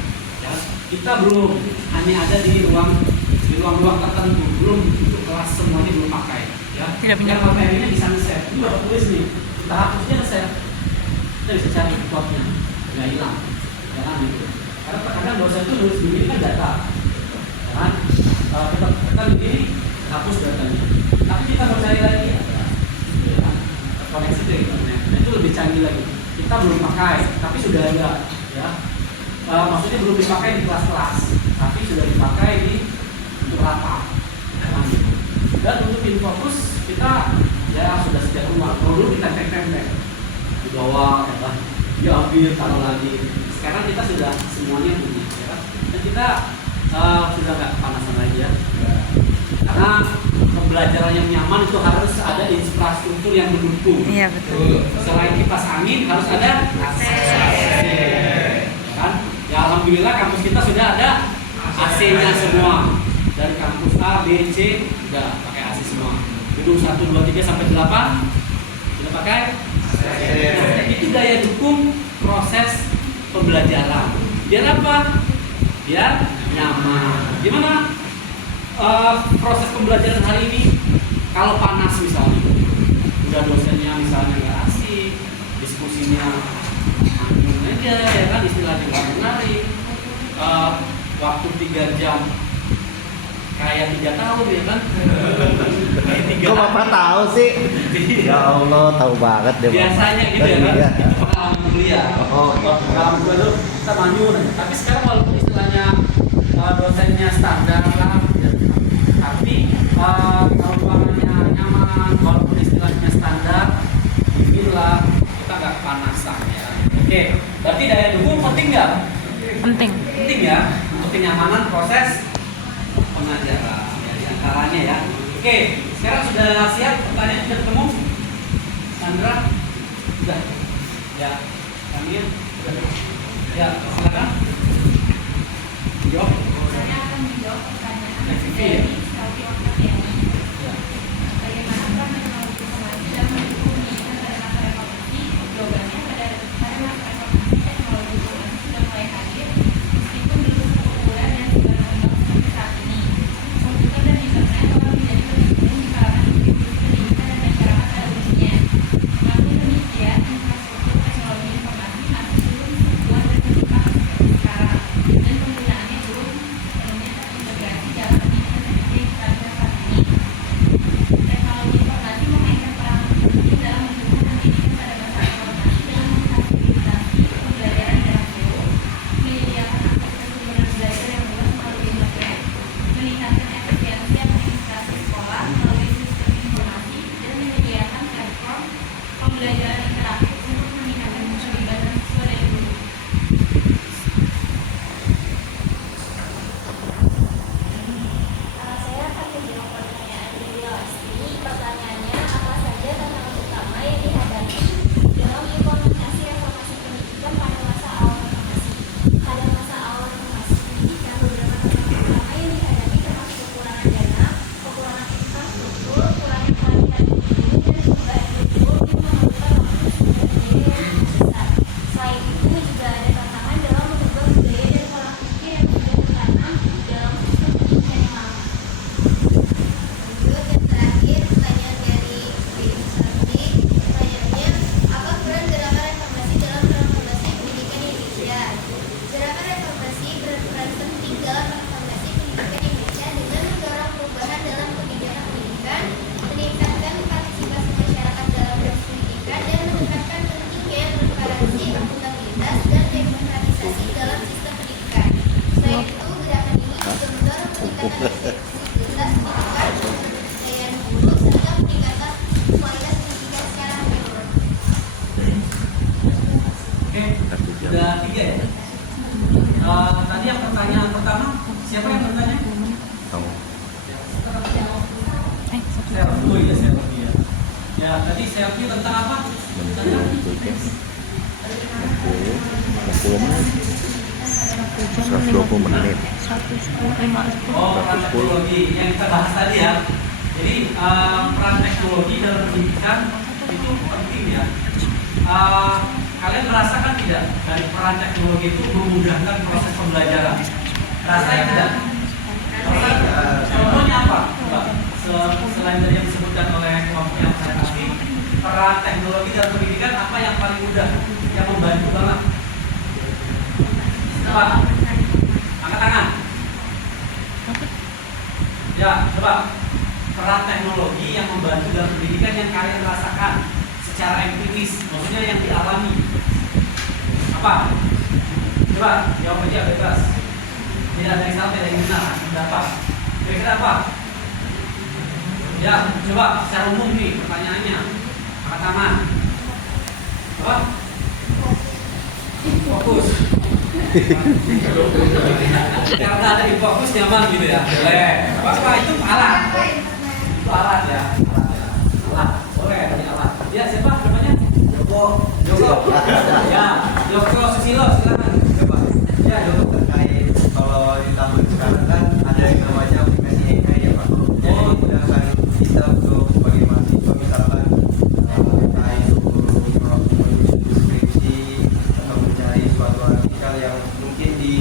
Ya, kita belum, hanya ada di ruang-ruang tertentu, belum untuk kelas semuanya belum pakai. Ya, yang materinya bisa nge-share. Itu dapat tulis nih. Kita hapusnya nge-share. Kita bisa cari reportnya, nggak hilang. Jangan gitu. Karena terkadang dosen itu nulis begini kan data. Jangan kita begini hapus datanya. Tapi kita mau cari lagi ya. Koneksi ke internet. Nah, itu lebih canggih lagi. Kita belum pakai, tapi sudah ada, ya. Maksudnya belum dipakai di kelas-kelas, tapi sudah dipakai di untuk rapat. Dan untuk infocus kita ya sudah sejak rumah. Kalau dulu kita tempel-tempel di bawah, ya kan? Diambil, taruh lagi. Sekarang kita sudah semuanya punya, ya kan? Dan kita sudah nggak kepanasan lagi ya. Karena pembelajaran yang nyaman itu harus ada infrastruktur yang mendukung. Iya betul. Selain kipas angin harus ada AC. Kan? Ya alhamdulillah kampus kita sudah ada AC-nya semua. Dari kampus A, B, C sudah pakai AC semua. Gedung 1, 2, 3 sampai 8 sudah pakai AC. Nah, itu daya dukung proses pembelajaran. Biar apa? Biar nyaman. Gimana? Proses pembelajaran hari ini kalau panas misalnya, udah dosennya misalnya nggak asik, diskusinya manggung aja ya kan, istilahnya nggak menarik, waktu 3 jam kayak 3 tahun ya kan. Kok Bapak tahu sih? Ya Allah, tahu banget deh. Biasanya gitu ya kan, itu pengalaman kuliah. Pengalaman kuliah dulu kita manyun, tapi sekarang walaupun istilahnya dosennya standar lah, tapi kalau ruangannya nyaman, walaupun istilahnya standar, inilah kita nggak kepanasan ya. Oke, berarti daya dukung penting nggak? Penting. Penting ya, untuk kenyamanan proses pengajaran ya, diantaranya ya. Oke, sekarang sudah siap, pertanyaan sudah ketemu? Sandra? Sudah? Ya, Kamil? Sudah? Ya, silakan. Jawab. Saya akan menjawab pertanyaan Revisi dari ya? Selvi Octaviani. Bagaimana peran teknologi kemajuan dan mendukung pendidikan pada masa reformasi? Jawabannya pada masa reformasi digitalisasi dalam sistem pendidikan. Selain itu, gerakan ini juga mendorong peningkatan efektivitas pendidikan, daya guru, serta peningkatan kualitas pendidikan secara menyeluruh. Oke, sudah 3 ya. Tadi yang pertanyaan pertama, siapa yang bertanya? Kamu. Selfie ya, selfie ya. Ya, tadi selfie tentang apa? Tentang 120 menit. Oh, peran teknologi yang kita bahas tadi ya. Jadi peran teknologi dalam pendidikan itu penting ya. Kalian merasakan tidak dari peran teknologi itu memudahkan proses pembelajaran? Rasanya tidak? Contohnya apa? Coba, selain dari yang disebutkan oleh kelompok yang saya kasih, peran teknologi dalam pendidikan apa yang paling mudah, yang membantu banget? Coba, angkat tangan. Ya, coba. Peran teknologi yang membantu dalam pendidikan yang kalian rasakan secara empiris, maksudnya yang dialami. Apa? Coba, jawab aja bebas. Tidak ada yang salah, tidak ada yang benar. Berapa? Kira-kira apa? Ya, coba secara umum nih pertanyaannya. Angkat tangan. Apa? Fokus. Karena ada di fokus nyaman gitu ya. Boleh. Apa itu alat? Itu alat ya. Alat. Boleh, ini alat. Ya, siapa namanya? Joko. Ya, Joko Susilo, silakan. Coba. Ya, Joko. Terkait kalau di tahun sekarang kan ada yang namanya aplikasi AI ya Pak. Jadi memudahkan kita untuk sebagai mahasiswa misalkan entah itu skripsi atau mencari suatu artikel yang mungkin di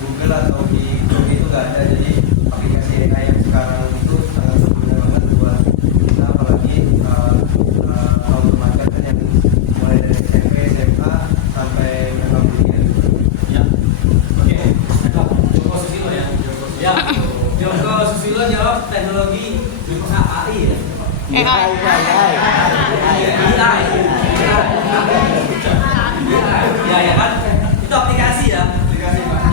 Google atau di Chrome itu nggak ada. Jadi aplikasi AI yang sekarang itu sangat berguna banget buat kita, apalagi automatis kan yang mulai dari SMP, SMA sampai memang kuliah. Ya. Oke. Joko Susilo ya. Ya. Joko Susilo jawab teknologi AI ya. Ya, ya kan? Itu aplikasi ya.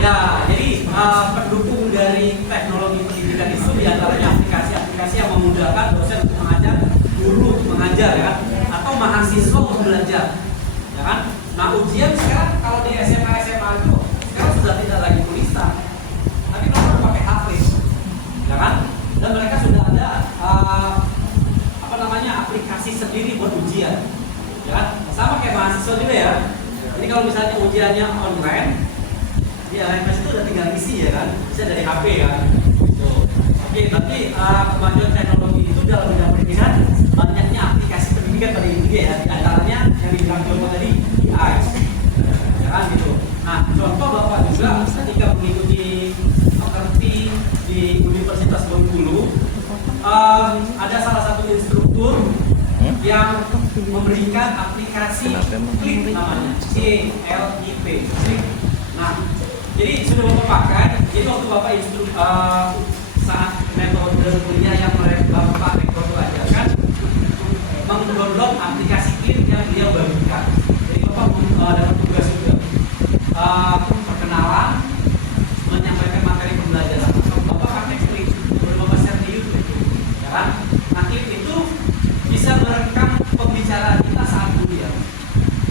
Ya, jadi pendukung dari teknologi pendidikan itu diantaranya aplikasi-aplikasi yang memudahkan dosen untuk mengajar, guru untuk mengajar ya, atau mahasiswa untuk belajar, ya kan? Nah, ujian sekarang kalau di SMA itu sekarang sudah tidak lagi tulisan, tapi mereka pakai HP, ya kan? Dan mereka sudah ada aplikasi sendiri buat ujian, ya kan? Sama kayak mahasiswa juga ya. Jadi kalau misalnya ujiannya online, di LMS itu udah tinggal isi ya kan, bisa dari HP kan. Oke, tapi kemajuan teknologi itu dalam bidang pendidikan banyaknya aplikasi pendidikan pada intinya ya, di antaranya yang dibilang Joko tadi AI, ya kan gitu. Nah, contoh Bapak juga ketika mengikuti fakulti di Universitas Bengkulu, ada salah satu instruktur yang memberikan aplikasi Clip namanya, CLIP. Nah, jadi sudah Bapak pakai. Jadi waktu Bapak saat metode kuliah yang Bapak rektor ajarkan, mendownload aplikasi Clip yang dia bagikan. Jadi Bapak dapat tugas juga perkenalan, menyampaikan materi pembelajaran. Bapak pakai Clip, boleh Bapak share di YouTube, ya kan? Nah, Clip itu bisa merekam pembicaraan kita saat kuliah,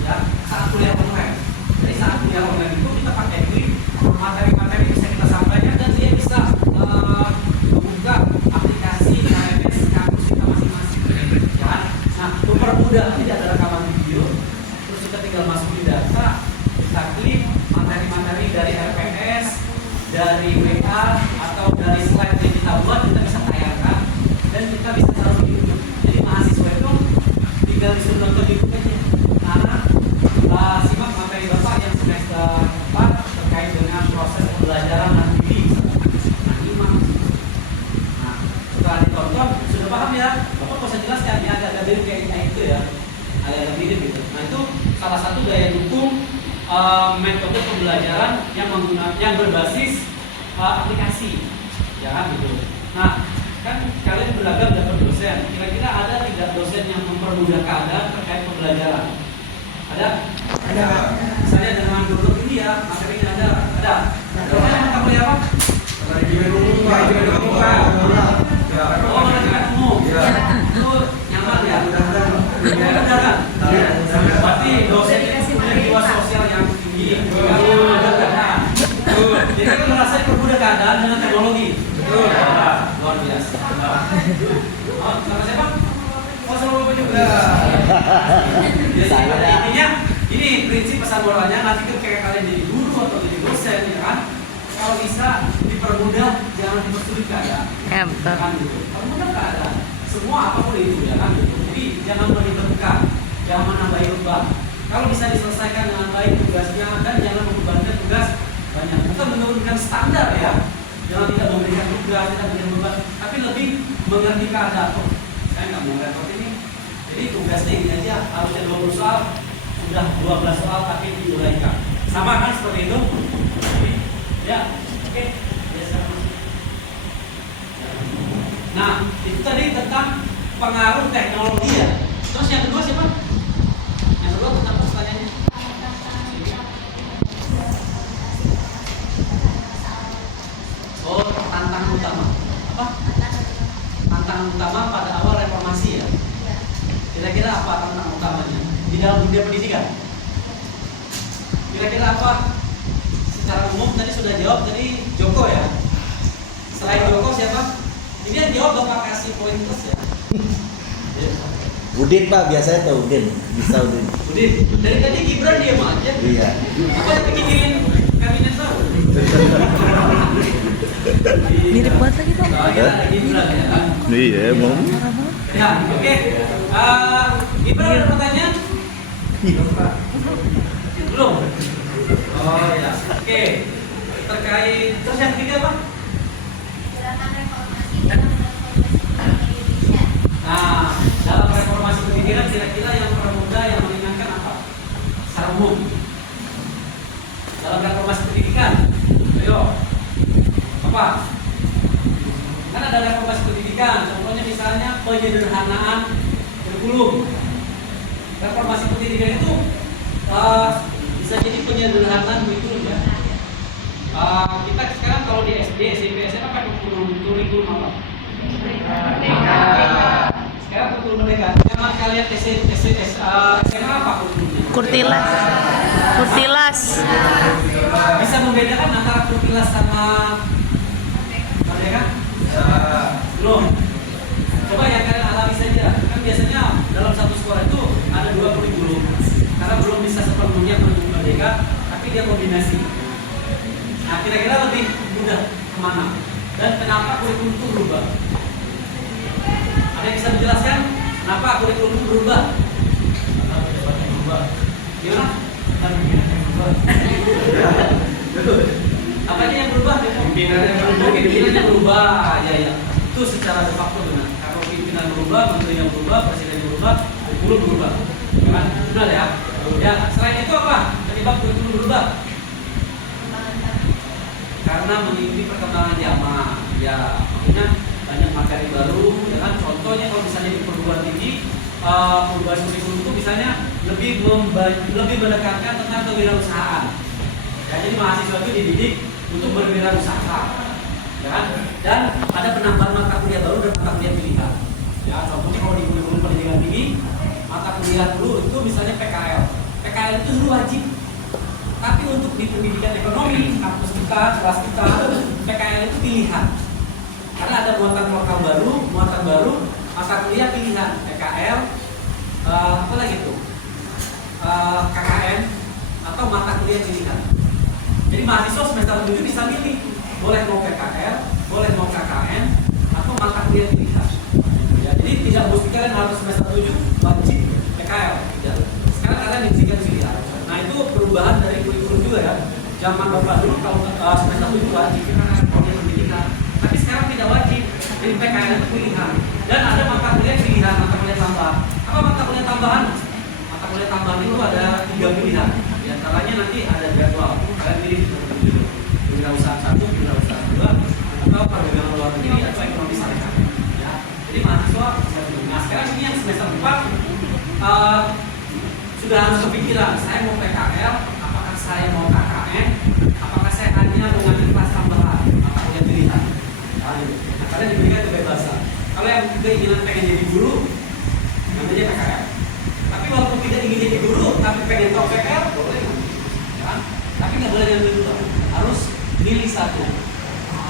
ya, saat kuliah online. Jadi saat kuliah online itu kita pakai Clip, materi-materi bisa kita sampaikan dan dia bisa membuka aplikasi LMS kampus kita masing-masing, ya. Nah, mempermudah, tidak ada rekaman video, terus kita tinggal masukin data, kita klik materi-materi dari RPS, dari WA atau dari slide yang kita buat, kita bisa tayangkan dan kita bisa taruh di YouTube. Jadi mahasiswa itu tinggal disuruh nonton YouTube aja. Karena simak materi Bapak yang semester 4 terkait dengan proses pembelajaran nanti. Nah, simak. Nah, setelah ditonton sudah paham ya. Bapak bisa jelaskan ya, agak mirip kayak itu ya, agak mirip gitu. Nah, itu salah satu daya dukung metode pembelajaran yang berbasis aplikasi, ya kan gitu. Nah, kan kalian beragam dapat dosen. Kira-kira ada tidak dosen yang mempermudah keadaan terkait pembelajaran? Ada? Ada. Misalnya dengan dulu ini ya materinya Oh, sama siapa? Oh, sama Bapak juga. Saya. Intinya, ini prinsip pesan moralnya nanti ketika kalian jadi guru atau jadi dosen, ya kan? Kalau bisa dipermudah, jangan dipersulitkan ya. Kan gitu. Kalau mudah nggak ada. Semua apapun itu ya kan gitu. Jadi jangan meribetkan, jangan menambah beban. Kalau bisa diselesaikan dengan baik tugasnya dan jangan membebankan tugas banyak. Bukan menurunkan standar ya. Jangan tidak memberikan tugas, tidak memberikan beban, tapi lebih mengerti keadaan. Oh, saya nggak mau repot ini. Jadi tugasnya ini aja, harusnya 20 soal, sudah 12 soal tapi diuraikan. Sama kan seperti itu? Ya, oke. Nah, itu tadi tentang pengaruh teknologi ya. Terus yang kedua siapa? Yang kedua tentang pertanyaannya. Oh, tantangan utama. Apa? Tantangan utama pada awal reformasi ya. Kira-kira apa tantangan utamanya di dalam dunia pendidikan? Kira-kira apa? Secara umum tadi sudah jawab tadi Joko ya. Selain Joko siapa? Ini yang jawab Bapak kasih poin plus ya. Udin Pak, biasanya tuh Udin. Bisa Udin. Udin, dari tadi Gibran diam aja. Iya. Apa yang pikirin kabinet baru? Mirip banget lagi Pak. Ada Gibran ya kan? Iya, emang. Ya, oke. Gibran ada pertanyaan? Belum. Oh ya, oke. Terkait terus yang ketiga apa? Gerakan reformasi dalam reformasi Indonesia. Nah, dalam reformasi pendidikan kira-kira yang permudah yang mengingatkan apa? Secara umum. Dalam reformasi pendidikan, ayo, apa? Kan ada reformasi pendidikan, contohnya misalnya penyederhanaan kurikulum. Reformasi pendidikan itu bisa jadi penyederhanaan kurikulum ya. Kita sekarang kalau di SD, SMP, SMA pakai kurikulum apa? Sekarang kurikulum Merdeka. Zaman kalian SMA apa kurikulumnya? Kurtilas. Bisa membedakan antara kurtilas sama Merdeka? Belum. Coba ya kalian alami saja. Kan biasanya dalam satu sekolah itu ada 2 kurikulum. Karena belum bisa sepenuhnya kurikulum Merdeka, tapi dia kombinasi. Nah, kira-kira lebih mudah kemana? Dan kenapa kurikulum itu berubah? Ada yang bisa menjelaskan kenapa kurikulum itu berubah? Gimana? Apa aja yang berubah? Pimpinannya berubah. Ya. Itu secara de facto benar. Kalau pimpinan berubah, menteri yang berubah, presiden berubah, kurikulum berubah. Kan? Benar ya? Ya, selain itu apa? Penyebab kurikulum berubah? Karena mengikuti perkembangan zaman. Ya, maksudnya banyak materi baru. Ya kan? Contohnya kalau misalnya di perguruan tinggi, perubahan kurikulum itu misalnya lebih menekankan tentang kewirausahaan. Ya, jadi mahasiswa itu dididik untuk berwirausaha, ya kan? Dan ada penambahan mata kuliah baru dan mata kuliah pilihan. Ya, contohnya kalau di kurikulum pendidikan tinggi, mata kuliah dulu itu misalnya PKL. PKL itu dulu wajib. Tapi untuk di pendidikan ekonomi, kampus kita, kelas kita, PKL itu pilihan. Karena ada muatan baru, mata kuliah pilihan, PKL, apa lagi tuh? KKN atau mata kuliah pilihan. Jadi mahasiswa semester 7 bisa milih, boleh mau PKL, boleh mau KKN, atau mata kuliah pilihan. Ya, jadi tidak mesti kalian harus semester 7 wajib PKL. Ya. Sekarang kalian diberikan pilihan. Nah, itu perubahan dari kurikulum juga ya. Zaman Bapak dulu kalau semester 7 wajib karena kuliah pendidikan. Tapi sekarang tidak wajib. Jadi PKL itu pilihan. Dan ada mata kuliah pilihan, mata kuliah tambahan. Apa mata kuliah tambahan? Mata kuliah tambahan itu ada 3 pilihan. Di antaranya nanti ada jadwal. Kalian pilih wirausaha 1, wirausaha 2, atau perdagangan luar negeri atau ekonomi syariah. Ya. Jadi mahasiswa bisa pilih. Nah, sekarang ini yang semester 4 sudah harus kepikiran, saya mau PKL, apakah saya mau KKN, apakah saya hanya mengambil kelas tambahan, mata kuliah pilihan. Nah, kalian diberikan kebebasan. Kalau yang keinginan pengen jadi guru, namanya PKL. Tapi walaupun tidak ingin jadi guru, tapi pengen top PKL, boleh kan? Tapi nggak boleh yang kedua, harus pilih satu.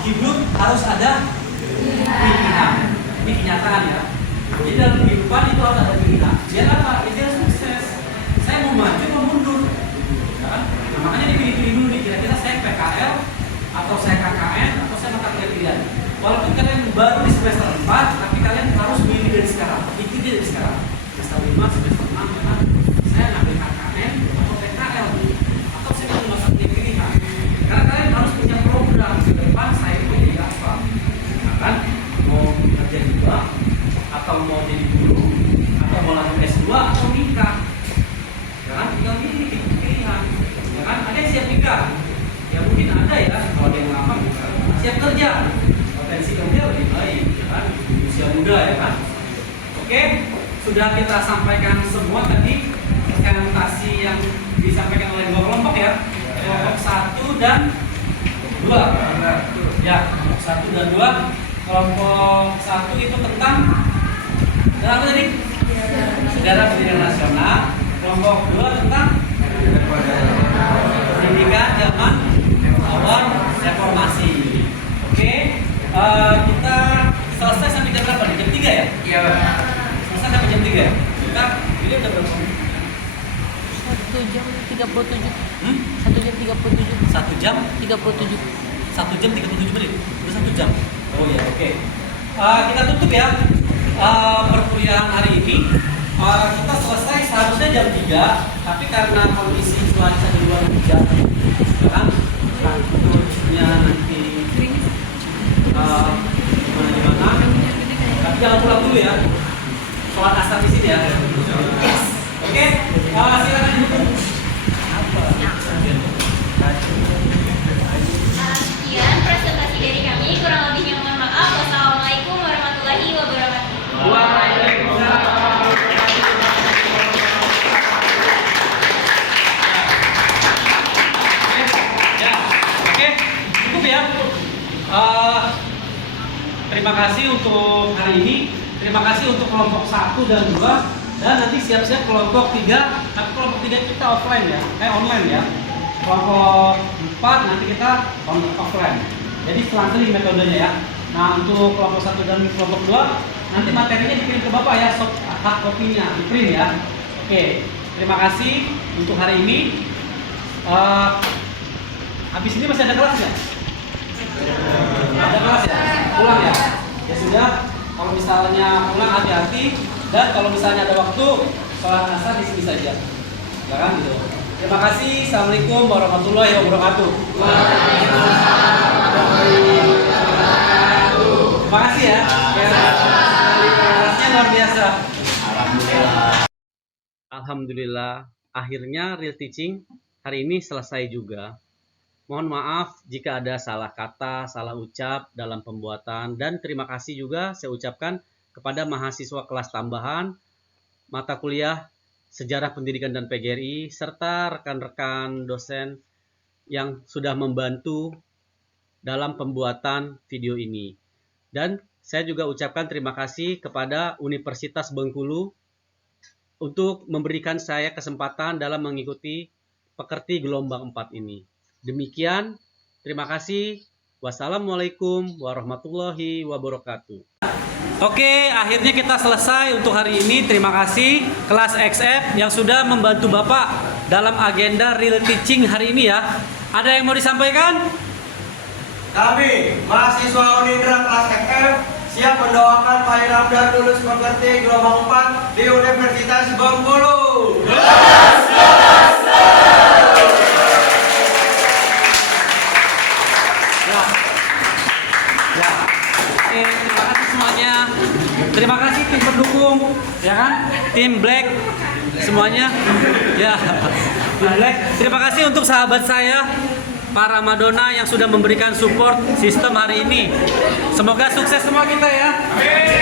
Hidup harus ada pilihan. Ini kenyataan ya. Jadi dalam kehidupan itu harus ada pilihan. Biar apa? Biar sukses. Saya mau maju mau mundur. Kan? Nah, makanya dipilih-pilih dulu nih. Kira-kira saya PKL atau saya KKN atau saya mata kuliah pilihan. Walaupun kalian baru di semester 4, tapi kalian harus milih dari sekarang. Itu dia dari sekarang. Semester 5, semester 6 ya kan. Saya ngambil KKN atau PKL atau saya mau mata kuliah pilihan. Karena kalian harus punya program ke depan saya mau jadi apa. Nah, kan? Mau kerja juga atau mau jadi guru atau mau lanjut S2 atau nikah. Ya kan? Tinggal pilih pilihan. Ya kan? Ada yang siap nikah. Ya mungkin ada ya kalau ada yang lama siap kerja. Potensi kerja lebih baik, ya kan? Usia muda ya kan? Oke, sudah kita sampaikan semua tadi presentasi yang disampaikan oleh dua kelompok ya. Kelompok 1 dan 2. Ya, kelompok 1 dan 2. Kelompok 1 itu tentang apa tadi? Sejarah pendidikan nasional. Kelompok 2 tentang pendidikan zaman awal reformasi. Oke, kita selesai sampai jam berapa nih? Jam 3 ya? Iya, Pak. Selesai sampai jam 3 ya? Kita ini udah berapa? 1 jam 37. 1 jam 37. 1 jam 37. 1 jam 37 menit. Udah 1 jam. Oh ya, oke. Kita tutup ya perkuliahan hari ini. Kita selesai seharusnya jam 3, tapi karena kondisi cuaca di luar hujan, kan? Takutnya nanti gimana? Tapi jangan pulang dulu ya. Sholat asar di sini ya. Oke, silakan ditutup. Sekian presentasi dari kami. Kurang lebihnya mohon maaf. Wassalamualaikum warahmatullahi wabarakatuh. Waalaikumsalam. Ya, oke, cukup ya. Terima kasih untuk hari ini. Terima kasih untuk kelompok 1 dan 2. Dan nanti siap-siap kelompok 3. Tapi kelompok 3 kita offline ya, online ya. Kelompok 4 nanti kita offline. Jadi selang-seling metodenya ya. Nah untuk kelompok 1 dan kelompok 2 nanti materinya dikirim ke Bapak ya, hard copy-nya di print ya. Oke, terima kasih untuk hari ini. Habis ini masih ada kelas nggak? Ada kelas ya? Pulang ya? Ya sudah, kalau misalnya pulang hati-hati. Dan kalau misalnya ada waktu, sholat asar di sini saja. Ya kan gitu. Terima kasih. Assalamualaikum warahmatullahi wabarakatuh. Terima kasih ya. Kelasnya luar biasa. Alhamdulillah. Akhirnya real teaching hari ini selesai juga. Mohon maaf jika ada salah kata, salah ucap dalam pembuatan. Dan terima kasih juga saya ucapkan kepada mahasiswa kelas tambahan, mata kuliah Sejarah Pendidikan dan PGRI, serta rekan-rekan dosen yang sudah membantu dalam pembuatan video ini. Dan saya juga ucapkan terima kasih kepada Universitas Bengkulu untuk memberikan saya kesempatan dalam mengikuti pekerti gelombang 4 ini. Demikian, terima kasih. Wassalamualaikum warahmatullahi wabarakatuh. Oke, akhirnya kita selesai untuk hari ini. Terima kasih kelas XF yang sudah membantu Bapak dalam agenda real teaching hari ini ya. Ada yang mau disampaikan? Kami, mahasiswa Unindra kelas XF, siap mendoakan Pak Iramdan lulus pekerti gelombang 4 di Universitas Bengkulu. Terima kasih semuanya. Terima kasih tim pendukung, ya kan? Tim Black semuanya. Ya, tim Black. Terima kasih untuk sahabat saya, para Madonna yang sudah memberikan support sistem hari ini. Semoga sukses semua kita ya. Amin.